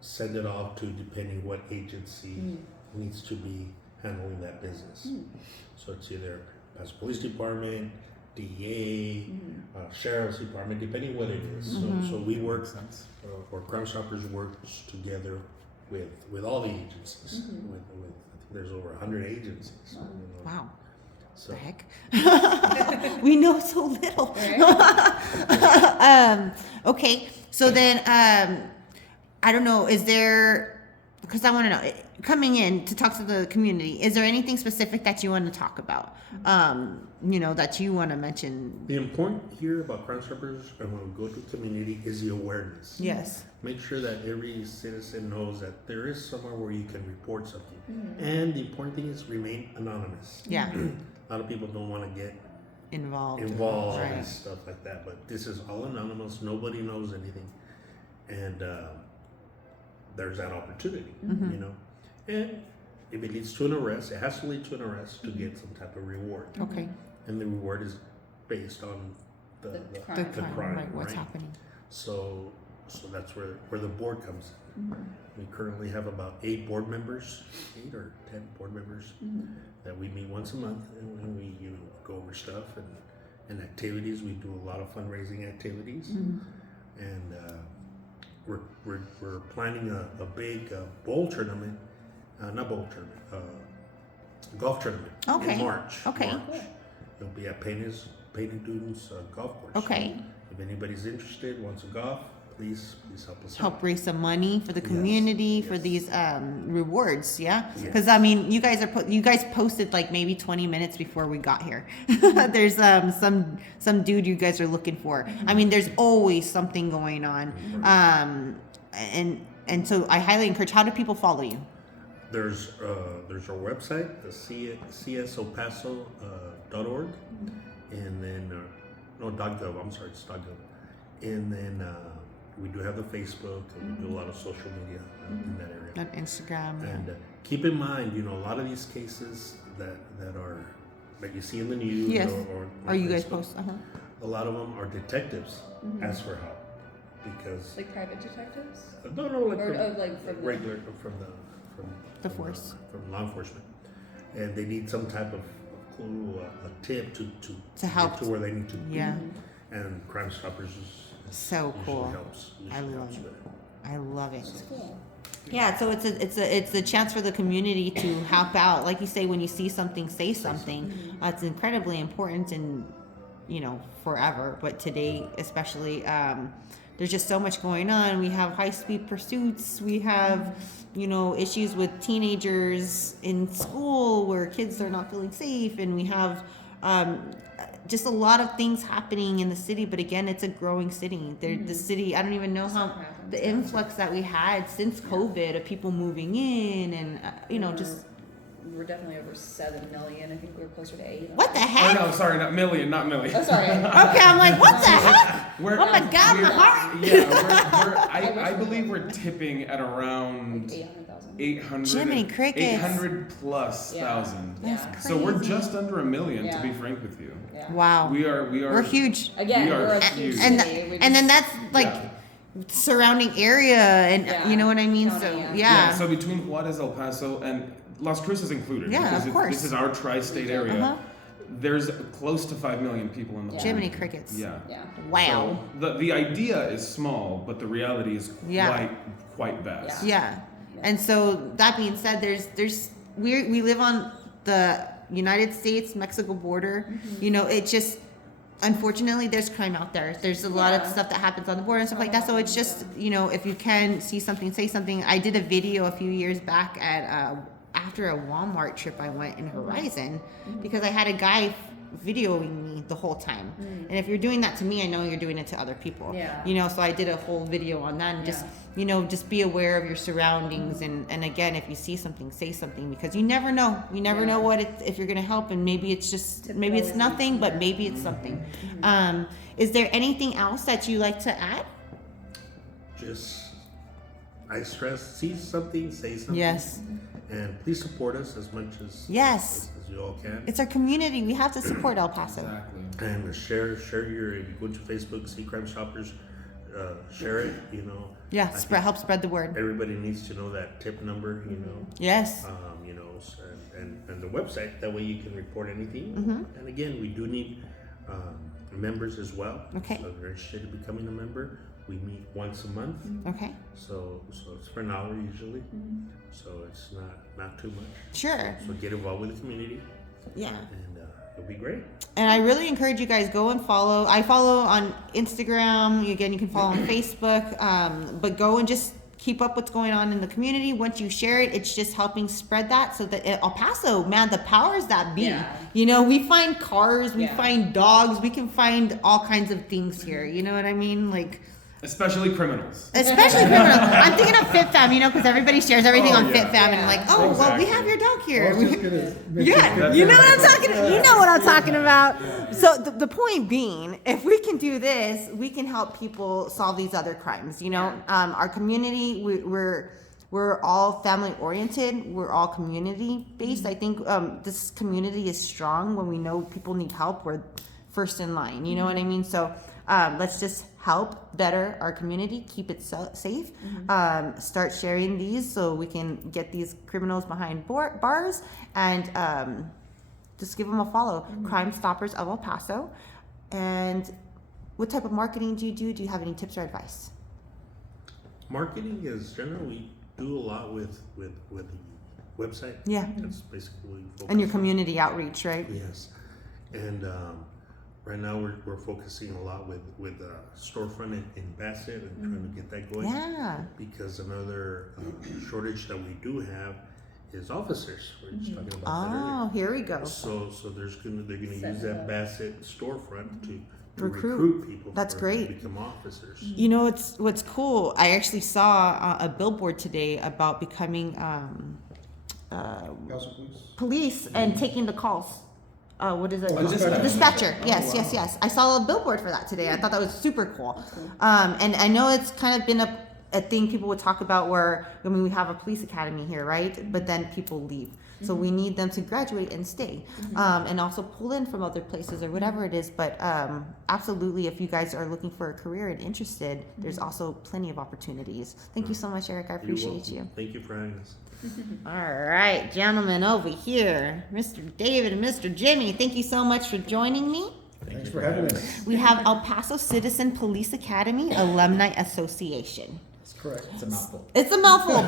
send it off to depending what agency needs to be handling that business. So it's either Paso Police Department, DEA, Sheriff's Department, depending what it is. So we work, or Crime Stoppers works together with all the agencies. With I think there's over 100 agencies. You know. Wow. So The heck? We know so little. Okay, so then I don't know, is there, because I want to know, coming in to talk to the community, is there anything specific that you want to talk about? You know, that you want to mention? the important here about Crime Stoppers and when we go to the community is the awareness. Yes. Make sure that every citizen knows that there is somewhere where you can report something. And the important thing is remain anonymous. Yeah. A lot of people don't want to get Involved. involved Right. and stuff like that, but this is all anonymous. Nobody knows anything, and there's that opportunity, you know. And if it leads to an arrest, it has to lead to an arrest to get some type of reward, Okay. and the reward is based on the The crime. crime, right, what's happening. So that's where the board comes in. We currently have about 8 or 10 board members that we meet once a month, and we go over stuff and activities. We do a lot of fundraising activities, and we're planning a big bowl tournament, not bowl tournament, golf tournament Okay. in March. Okay. March. It'll be at Painted Dunes Golf Course. Okay. If anybody's interested, wants to golf, please help us Help out. raise some money for the community for yes. these rewards, yeah. Yes. Because I mean, you guys posted like maybe 20 minutes before we got here. There's some dude you guys are looking for. I mean, there's always something going on, and so I highly encourage. How do people follow you? There's our website, the csopaso.org, and then .gov. I'm sorry, it's .gov. And then we do have the Facebook, and we do a lot of social media in that area. On Instagram. And keep in mind, a lot of these cases that you see in the news, Yes. or Or you guys Facebook, post? a lot of them are detectives ask for help because Like private detectives? like Or like from the- regular from The force. from law enforcement, and they need some type of clue, a tip to help. get to where they need to be. Yeah. And Crime Stoppers is So usually cool. helps. I love with it. it. I love it. Cool. Yeah, so it's a chance for the community to help out. Like you say, when you see something, say something. It's incredibly important and, forever, but today especially, there's just so much going on. We have high-speed pursuits. We have, issues with teenagers in school where kids are not feeling safe, and we have just a lot of things happening in the city. But again, it's a growing city. The city, I don't even know how the influx that we had since COVID of people moving in, and just. We're definitely over 7 million. I think we're closer to 8. What the Oh heck? no, sorry, not million. Oh, sorry. Okay, I'm like, what the heck? We're, Oh my God, my heart. Yeah, I believe we're tipping at around 800,000. 800. Jiminy Crickets. 800 plus Yeah. thousand. That's Yeah. So we're crazy. just under 1 million, to Yeah. be frank with you. Yeah. Wow. We're huge. Again, We are we're a huge huge. And city. We and then just- that's like surrounding area, and Yeah. you know what I mean. County, So yeah. yeah. So between Juarez, El Paso, and Las Cruces included, Yeah, because of course. this is our tri-state area. Uh-huh. There's close to 5 million people in the whole Jiminy region. Crickets. Yeah. Yeah. Wow. So the idea is small, but the reality is Yeah. quite vast. Yeah. And so that being said, we live on the United States Mexico border. It just, unfortunately, there's crime out there. There's a lot of Yeah. stuff that happens on the border and stuff like that. So it's just, if you can see something, say something. I did a video a few years back at after a Walmart trip I went in Horizon, because I had a guy videoing me the whole time. And if you're doing that to me, I know you're doing it to other people. Yeah. So I did a whole video on that, and just just be aware of your surroundings, and again, if you see something, say something, because you never know. You never know what if you're gonna help, and maybe it's just maybe it's nothing, but maybe it's something. Is there anything else that you like to add? I stress, see something, say something. Yes. And please support us as much as Yes. as you all can. It's our community. We have to support El Paso. Exactly. And share your, if you go to Facebook, see Crime Stoppers, share it, Yeah, I help spread the word. Everybody needs to know that tip number, Yes. and the website. That way you can report anything. Mm-hmm. And again, we do need members as well. Okay. So if you're interested in becoming a member, we meet once a month. Okay. So it's for an hour usually. So it's not too much. Sure. So get involved with the community, Yeah. and it'll be great. And I really encourage you guys, go and follow. I follow on Instagram. Again, you can follow on Facebook. But go and just keep up what's going on in the community. Once you share it, it's just helping spread that, so that El Paso, man, the powers that be. Yeah. We find cars, we Yeah. find dogs, we can find all kinds of things here. You know what I mean? Like, Especially criminals. especially criminals. I'm thinking of Fit Fam, because everybody shares everything Oh, on yeah. Fit Fam, and I'm like, oh, well, we Exactly. have your dog here. Yeah, That's you know it. what I'm talking. You know what I'm talking about. So the point being, if we can do this, we can help people solve these other crimes. Our community, we're all family oriented. We're all community based. I think this community is strong when we know people need help. We're first in line. You know what I mean? So let's just help better our community, keep it safe, start sharing these so we can get these criminals behind bars, and just give them a follow. Crime Stoppers of El Paso. And what type of marketing do you do? Do you have any tips or advice? Marketing is generally do a lot with the website. Yeah. That's basically what we focus And your on. community outreach, right? Yes, and right now we're focusing a lot with storefront in Bassett and trying to get that going. Yeah. Because another shortage that we do have is officers. We were just talking about that earlier. Oh, here we go. So they're gonna use that Bassett storefront to Recruit. recruit people. That's to great. become officers. What's cool. I actually saw a billboard today about becoming police and taking the calls. What is it? Dispatcher. Yes, yes, yes. I saw a billboard for that today. I thought that was super cool. And I know it's kind of been a thing people would talk about where, we have a police academy here, right? But then people leave. So we need them to graduate and stay, and also pull in from other places or whatever it is. But absolutely, if you guys are looking for a career and interested, there's also plenty of opportunities. Thank you so much, Eric. I You're appreciate welcome. you. Thank you for having us. All right, gentlemen over here, Mr. David and Mr. Jimmy, thank you so much for joining me. Thanks for having us. We have El Paso Citizen Police Academy Alumni Association. Correct. It's a mouthful. It's a mouthful,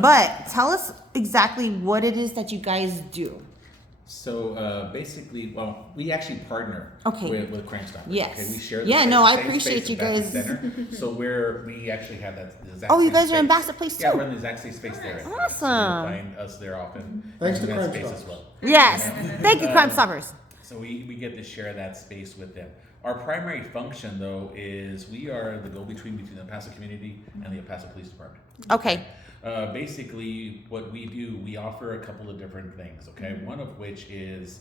but tell us exactly what it is that you guys do. So basically, well, we actually partner Okay. with Crime Stoppers. Yes. Okay, we share the Yeah, same, no, I same appreciate space you at Bassett guys. Center. So we actually have that the exact Oh, you same guys are in space. Bassett Place Yeah, too? we're in the exact same space there. Awesome. So you find us there often. Thanks to in that Crime space Stoppers. as well. Yes. Thank you, Crime Stoppers. So we get to share that space with them. Our primary function, though, is we are the go-between between the El Paso community and the El Paso Police Department. Okay. Basically, what we do, we offer a couple of different things, okay? One of which is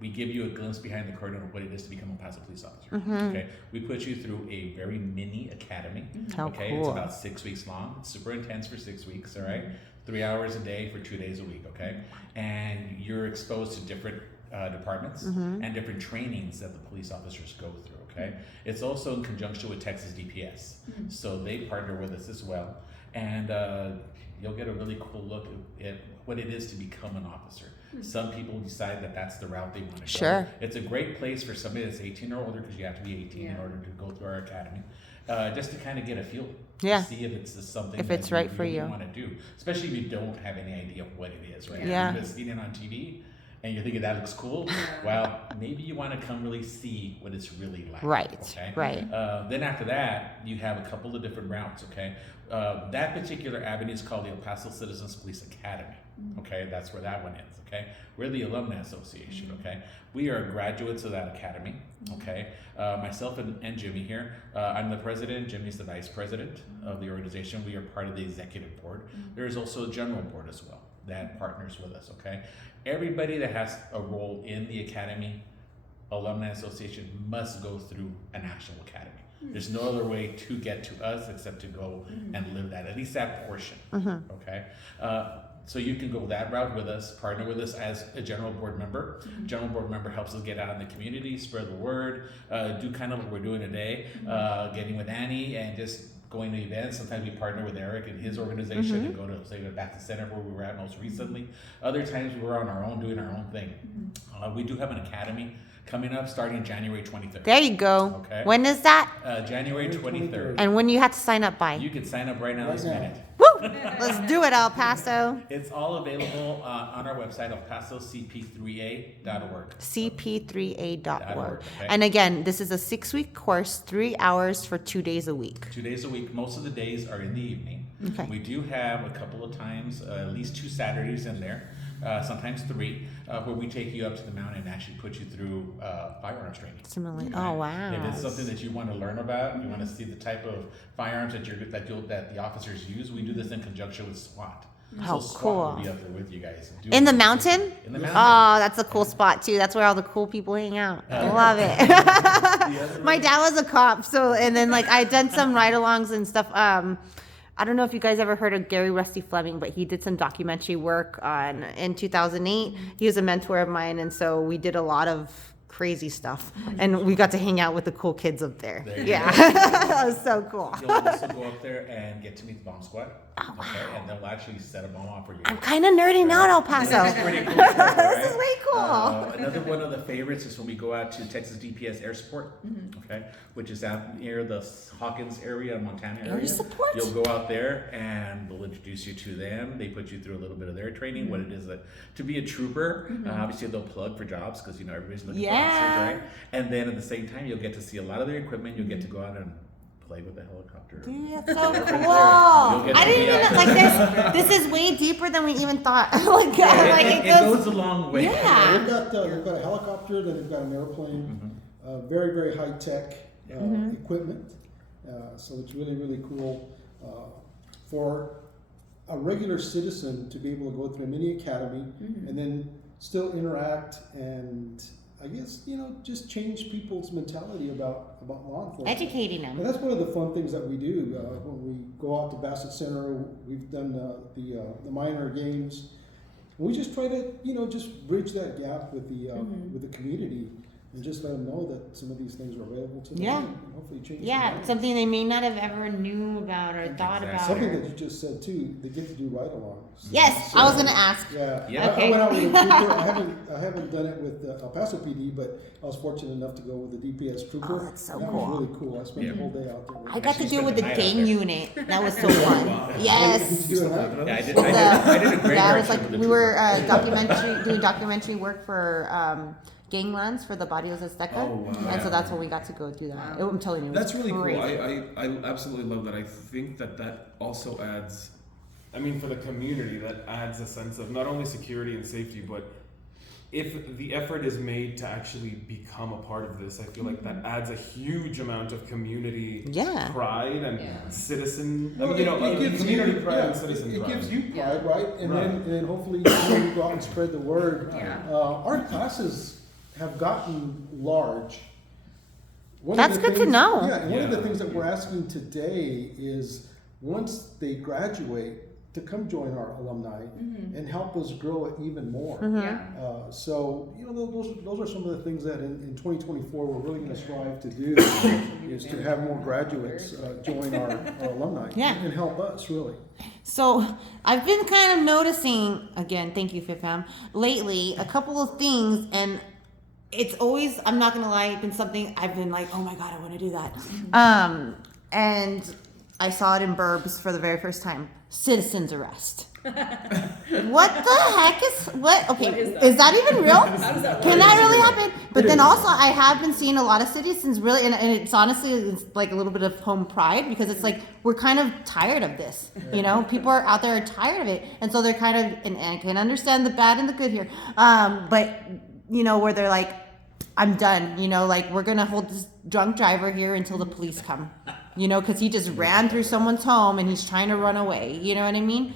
we give you a glimpse behind the curtain of what it is to become a Paso police officer, okay? We put you through a very mini academy, How okay? cool. It's about 6 weeks long. It's super intense for 6 weeks, all right? 3 hours a day for 2 days a week, okay? And you're exposed to different departments and different trainings that the police officers go through, okay? It's also in conjunction with Texas DPS. So they partner with us as well. And you'll get a really cool look at what it is to become an officer. Some people decide that that's the route they want to go. Sure. It's a great place for somebody that's 18 or older, because you have to be 18 in order to go through our academy, just to kind of get a feel. Yeah. See if it's something If that it's right for really you. want to do, especially if you don't have any idea of what it is, right? Yeah. You've just seen it on TV and you're thinking that looks cool. Well, maybe you want to come really see what it's really like. Right, Okay. right. Then after that, you have a couple of different routes. Okay. That particular avenue is called the El Paso Citizens Police Academy. Okay, that's where that one is. Okay, we're the Alumni Association. Okay, we are graduates of that academy. Okay, myself and Jimmy here. I'm the president. Jimmy's the vice president of the organization. We are part of the executive board. There is also a general board as well that partners with us. Okay, everybody that has a role in the academy, Alumni Association, must go through a national academy. There's no other way to get to us except to go and live that, at least that portion. Okay. So you can go that route with us, partner with us as a general board member. General board member helps us get out in the community, spread the word, do kind of what we're doing today, getting with Annie and just going to events. Sometimes we partner with Eric and his organization and go to, say, back to center where we were at most recently. Other times we were on our own doing our own thing. We do have an academy coming up starting January 23rd. There you go. Okay. When is that? January 23rd. And when you have to sign up by? You can sign up right now this minute. Woo! Let's do it, El Paso. It's all available on our website, elpasocp3a.org. CP3A.org. Okay. And again, this is a 6-week course, 3 hours for 2 days a week. 2 days a week. Most of the days are in the evening. Okay. We do have a couple of times, at least 2 Saturdays in there, sometimes 3, where we take you up to the mountain and actually put you through firearms training. Similarly. Oh, wow. If it's something that you want to learn about, you want to see the type of firearms that the officers use, we do this in conjunction with SWAT. How so SWAT cool. will be up there with you guys. In the mountain? In the mountain. Oh, that's a cool spot too. That's where all the cool people hang out. I love it. My dad was a cop, so and then like I done some ride-alongs and stuff. I don't know if you guys ever heard of Gary Rusty Fleming, but he did some documentary work in 2008. He was a mentor of mine, and so we did a lot of crazy stuff, and we got to hang out with the cool kids up there. There you Yeah, go. that was so cool. You'll also go up there and get to meet the bomb squad. Okay, and they'll actually set a bomb off for you. I'm kind of nerding out, El Paso. This is pretty cool stuff, This is right? way cool. Another one of the favorites is when we go out to Texas DPS Air Support, okay, which is out near the Hawkins area, Montana area. Air Support? You'll go out there and they'll introduce you to them. They put you through a little bit of their training, what it is to be a trooper. Obviously, they'll plug for jobs because everybody's looking for officers, right? And then at the same time, you'll get to see a lot of their equipment. You'll get to go out and play with the helicopter. Dude, that's so You'll cool. get I to didn't be even out like there. this is way deeper than we even thought. Like It it goes. goes a long way. Yeah. They've got a helicopter, then they've got an airplane, very, very high tech equipment. So it's really, really cool for a regular citizen to be able to go through a mini academy and then still interact and I guess, just change people's mentality about law enforcement. Educating them. And that's one of the fun things that we do when we go out to Bassett Center. We've done the minor games. We just try to, just bridge that gap with the community. and just let them know that some of these things are available to them. Yeah. And hopefully change. Yeah, their something they may not have ever knew about or thought about. Something Or... that you just said too, they get to do ride-alongs. Yes, I was gonna ask. Yeah, Yeah. I Okay. went out with a trooper. I haven't done it with El Paso PD, but I was fortunate enough to go with the DPS trooper. Oh, that's so that cool. was really cool. I spent the whole day out there. With I got to Actually do it with the spent the night out gang there. unit. That was so fun. Yes. Did you do it at night? Yeah, I did. It's, I did a great yeah, it was trip like with the we were trooper. doing documentary work for ganglands for the Barrios Azteca, Oh, wow. and so that's when we got to go do that. I'm telling you, it was That's really crazy. cool. I absolutely love that. I think that also adds, I mean, for the community, that adds a sense of not only security and safety, but if the effort is made to actually become a part of this, I feel like that adds a huge amount of community Yeah. pride and citizen, Well, community pride and yeah, citizen it pride. gives you Yeah. pride, right? And Right. then hopefully you go out and spread the word. Yeah. Our classes have gotten large. One of That's the good to things- know. Yeah, and one of the Yeah. things that we're asking today is once they graduate, to come join our alumni and help us grow it even more. Yeah. So, those are some of the things that in 2024 we're really going to strive to do is to have more graduates join our alumni Yeah. and help us really. So I've been kind of noticing, again, thank you, FIFAM, lately, a couple of things, and it's always, I'm not gonna lie, been something I've been like, oh my God, I wanna do that. And I saw it in Burbs for the very first time. Citizen's arrest. What the heck okay, is that even real? does that Can work? that really happen? But then also I have been seeing a lot of citizens really, and it's honestly, it's like a little bit of home pride because it's like, we're kind of tired of this, people are out there are tired of it. And so they're kind of, and I can understand the bad and the good here. But where they're like, I'm done, like we're gonna hold this drunk driver here until the police come. Because he just ran through someone's home and he's trying to run away. You know what I mean?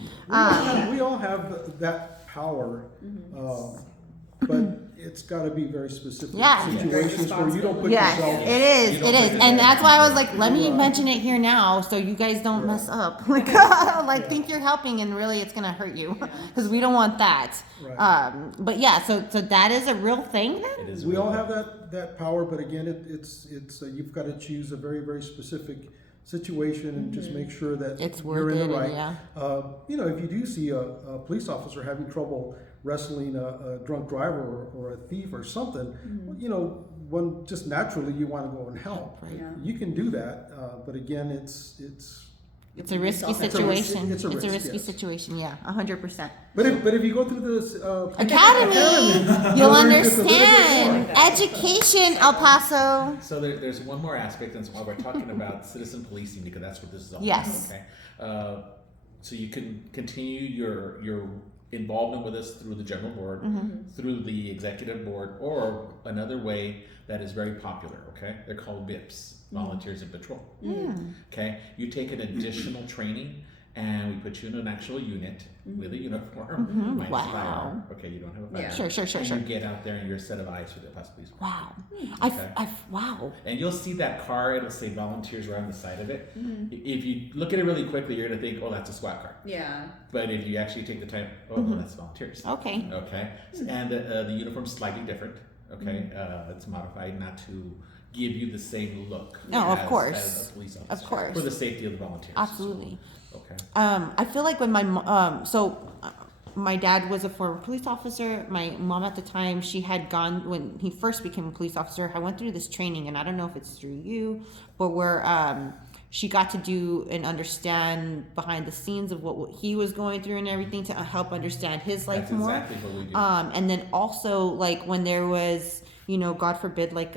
We all have that power, but it's got to be very specific Yeah. situations where you don't put Yeah, yourself. it is. It is. And that's why I was like, let me mention it here now so you guys don't mess up. Like think you're helping and really it's going to hurt you because we don't want that. Right. But yeah, so that is a real thing then? It is We all really- have that power, but again, it's you've got to choose a very, very specific situation and just make sure that It's you're worth in the it, right. yeah. If you do see a police officer having trouble wrestling a drunk driver or a thief or something, when just naturally you want to go and help. Right. Yeah. You can do that, but again, it's It's a risky It's a risk- situation. it's a risk, risky yes. situation, yeah, 100%. But if you go through this Academy, you'll You'll learn just a little bit understand. more. Education, El Paso. So there's one more aspect, and so while we're talking about citizen policing, because that's what this is all Yes. about, okay? So you can continue your involvement with us through the general board, through the executive board, or another way that is very popular, okay? They're called VIPs, Volunteers in Patrol. Okay? You take an additional training, and we put you in an actual unit with a uniform. Minus Wow. firearm. Okay, you don't have a firearm. Yeah. Sure. And you get out there and you're a set of eyes for the Paso Police. Wow. Okay. Wow. And you'll see that car, it'll say volunteers right on the side of it. If you look at it really quickly, you're gonna think, oh, that's a SWAT car. Yeah. But if you actually take the time, oh, no, that's volunteers. Okay. Okay. And the uniform's slightly different. Okay. It's modified not to give you the same look. No, of as course. a police officer. Of course. For the safety of the volunteers. Absolutely. Okay. I feel like when my dad was a former police officer. My mom at the time, she had gone, when he first became a police officer, I went through this training, and I don't know if it's through you, but where she got to do and understand behind the scenes of what he was going through and everything to help understand his life That's more. exactly what we do. And then also like when there was, God forbid, like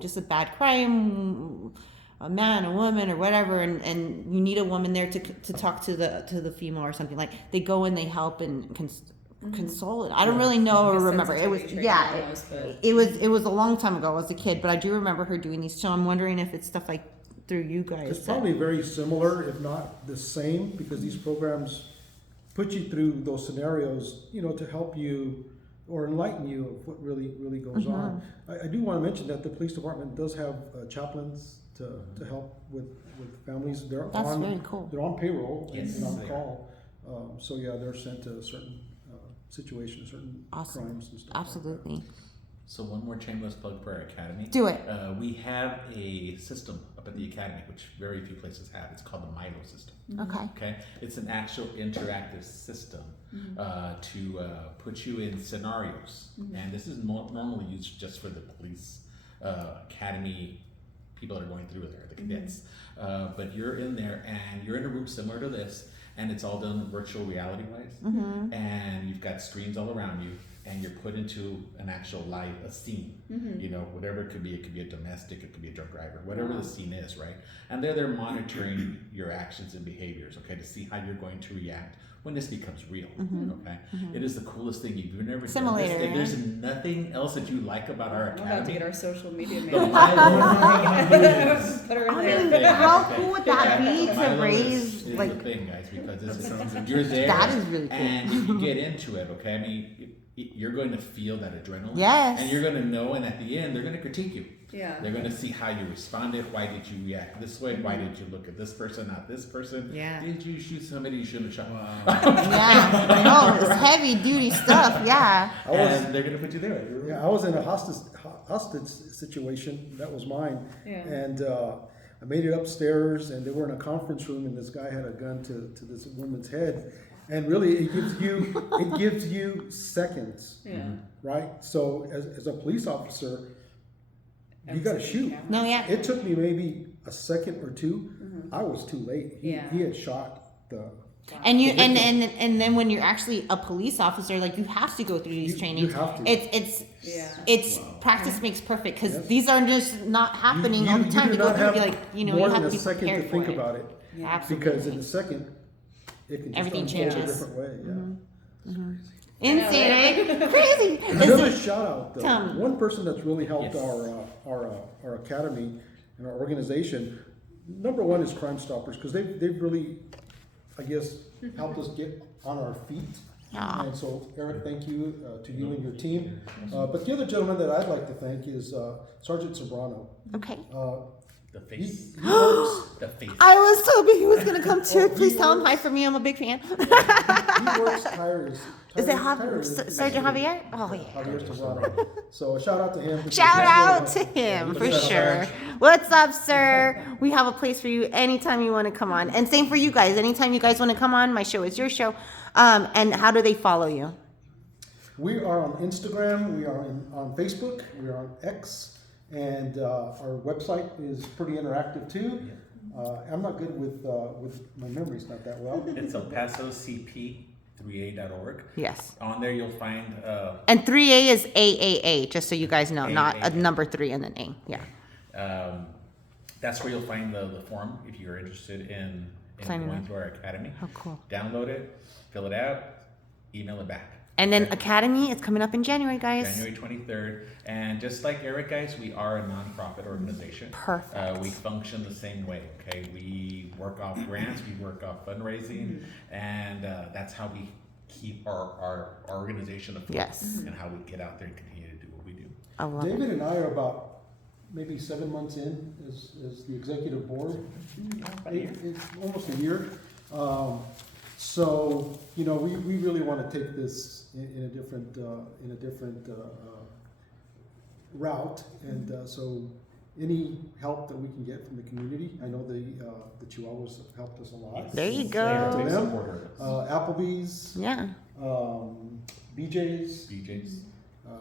just a bad crime, a man, a woman, or whatever, and you need a woman there to talk to the female or something, like they go and they help and console it. I don't really know or Like a remember. It was sensitivity training almost, but- it was a long time ago. I was a kid, but I do remember her doing these. So I'm wondering if it's stuff like through you guys. It's probably very similar, if not the same, because these programs put you through those scenarios, to help you or enlighten you of what really goes on. I do want to mention that the police department does have chaplains to help with families. That's very cool. They're on payroll Yes, and on they are. call. So yeah, they're sent to certain situation, certain Awesome. crimes and stuff. Absolutely. So one more shameless plug for our academy. Do it. We have a system up at the academy, which very few places have. It's called the Milo system. Okay. Okay, it's an actual interactive system to put you in scenarios, and this is normally used just for the police academy people that are going through there, the cadets. But you're in there, and you're in a room similar to this, and it's all done virtual reality wise, and you've got screens all around you. And you're put into an actual a scene, you know, whatever it could be a domestic, it could be a drunk driver, whatever the scene is, right? And they're monitoring your actions and behaviors, okay, to see how you're going to react when this becomes real, okay? It is the coolest thing. You've never Simulator, done this thing. right? There's nothing else that you like about our I'm about to academy. get our social media The manager. Milo is Put her in I there. mean, how okay? cool would that be to Milo raise, is like, the thing, guys, because That sounds it's, you're there. That is really cool. And if you get into it, okay, I mean, you're going to feel that adrenaline. Yes. And you're going to know, and at the end, they're going to critique you. Yeah. They're going to see how you responded. Why did you react this way? Why did you look at this person, not this person? Yeah. Did you shoot somebody you shouldn't have shot? yeah, no, it's heavy duty stuff, yeah. I was, And they're going to put you there. yeah, I was in a hostage situation. That was mine. Yeah. And I made it upstairs, and they were in a conference room, and this guy had a gun to this woman's head. And really, it gives you seconds, Yeah. right? So as a police officer, you got to shoot. No, yeah. It took me maybe a second or two. I was too late. Yeah. He had shot the. And you and then when you're actually a police officer, like you have to go through these You trainings. have to. It's practice makes perfect because Yes. these are just not happening all the time. You You do go not through, have you're like, you know, more you have than to a be second to prepared think for it. about it. Absolutely. Because in a second, it can just Everything unfold changes. a different way. Yeah. Insane, right? Crazy. Another Is it- shout out though. Tell me. One person that's really helped Yes. our academy and our organization. Number one is Crime Stoppers because they've really, I guess, helped us get on our feet. Aw. And so, Eric, thank you to you and your team. But the other gentleman that I'd like to thank is Sergeant Sobrano. Okay. The face. He works. The face. I was hoping he was gonna come too. Oh, Please he tell him works- hi for me. I'm a big fan. He works tireless. Is it Sergeant Javier? Oh yeah. Javier Sobrano. So a shout out to him. because Shout he's out really to him for What's up, sure. Sarge? What's up, sir? We have a place for you anytime you want to come on. And same for you guys. Anytime you guys want to come on, my show is your show. And how do they follow you? We are on Instagram. We are on Facebook. We are on X. And our website is pretty interactive too. I'm not good with my memory's not that well. It's El Paso CP3A.org. Yes. On there, you'll find And 3A is AAA, just so you guys know, not a AAA. number 3 and then A. Yeah. that's where you'll find the form if you're interested in Signing going up. through our academy. Oh, cool. Download it, fill it out, email it back. And then Okay? Academy is coming up in January, guys. January 23rd. And just like Eric, guys, we are a nonprofit organization. Perfect. We function the same way, okay? We work off grants, we work off fundraising, and that's how we keep our organization afloat. Yes. And how we get out there and continue to do what we do. I love it. David and I are about maybe 7 months in as the executive board. It's almost a year. So, you know, we really want to take this in a different route. And so any help that we can get from the community, I know the Chihuahuas have helped us a lot. There you They are a go. big them. supporter of us. Applebee's, Yeah. BJ's, BJ's, a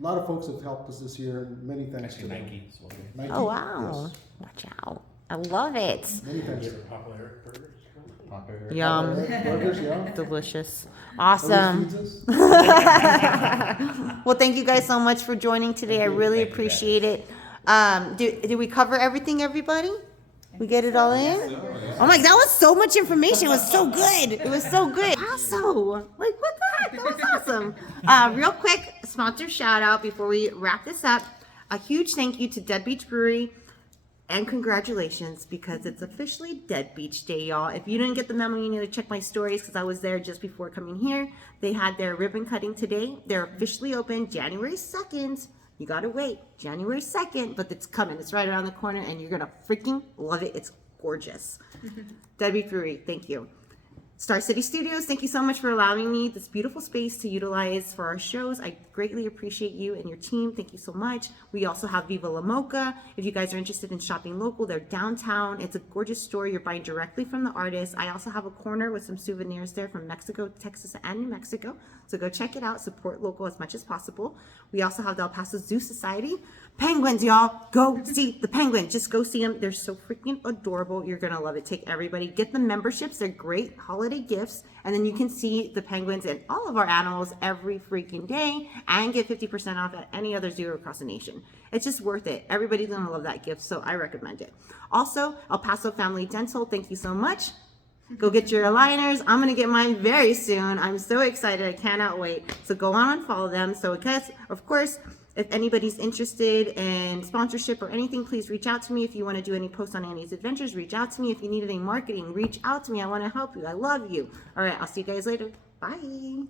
lot of folks have helped us this year, and many thanks to actually them. Nike as well. Nike, Oh, wow. yes. Watch out. I love it. Many thanks to them. Popular. Yum. Burgers, yeah. Delicious. Always Awesome. feeds us. Well, thank you guys so much for joining today. I really Thank you, appreciate it. Did we cover everything, everybody? We get it all in? Oh my, that was so much information. It was so good. It was so good. Also, like, what the heck? That was awesome. Real quick, sponsor shout out before we wrap this up. A huge thank you to Dead Beach Brewery. And congratulations, because it's officially Dead Beach Day, y'all. If you didn't get the memo, you need to check my stories, because I was there just before coming here. They had their ribbon cutting today. They're officially open January 2nd. You gotta wait, January 2nd, but it's coming. It's right around the corner, and you're gonna freaking love it. It's gorgeous. Dead Beach Brewery, thank you. Star City Studios, thank you so much for allowing me this beautiful space to utilize for our shows. I greatly appreciate you and your team. Thank you so much. We also have Viva La Mocha. If you guys are interested in shopping local, they're downtown. It's a gorgeous store. You're buying directly from the artist. I also have a corner with some souvenirs there from Mexico, Texas, and New Mexico. So go check it out. Support local as much as possible. We also have the El Paso Zoo Society. Penguins, y'all. Go see the penguins. Just go see them. They're so freaking adorable. You're going to love it. Take everybody. Get the memberships. They're great holiday gifts. And then you can see the penguins and all of our animals every freaking day and get 50% off at any other zoo across the nation. It's just worth it. Everybody's going to love that gift. So I recommend it. Also, El Paso Family Dental. Thank you so much. Go get your aligners. I'm going to get mine very soon. I'm so excited. I cannot wait. So go on and follow them. So because, of course, if anybody's interested in sponsorship or anything, please reach out to me. If you want to do any posts on Annie's Adventures, reach out to me. If you need any marketing, reach out to me. I want to help you. I love you. All right. I'll see you guys later. Bye.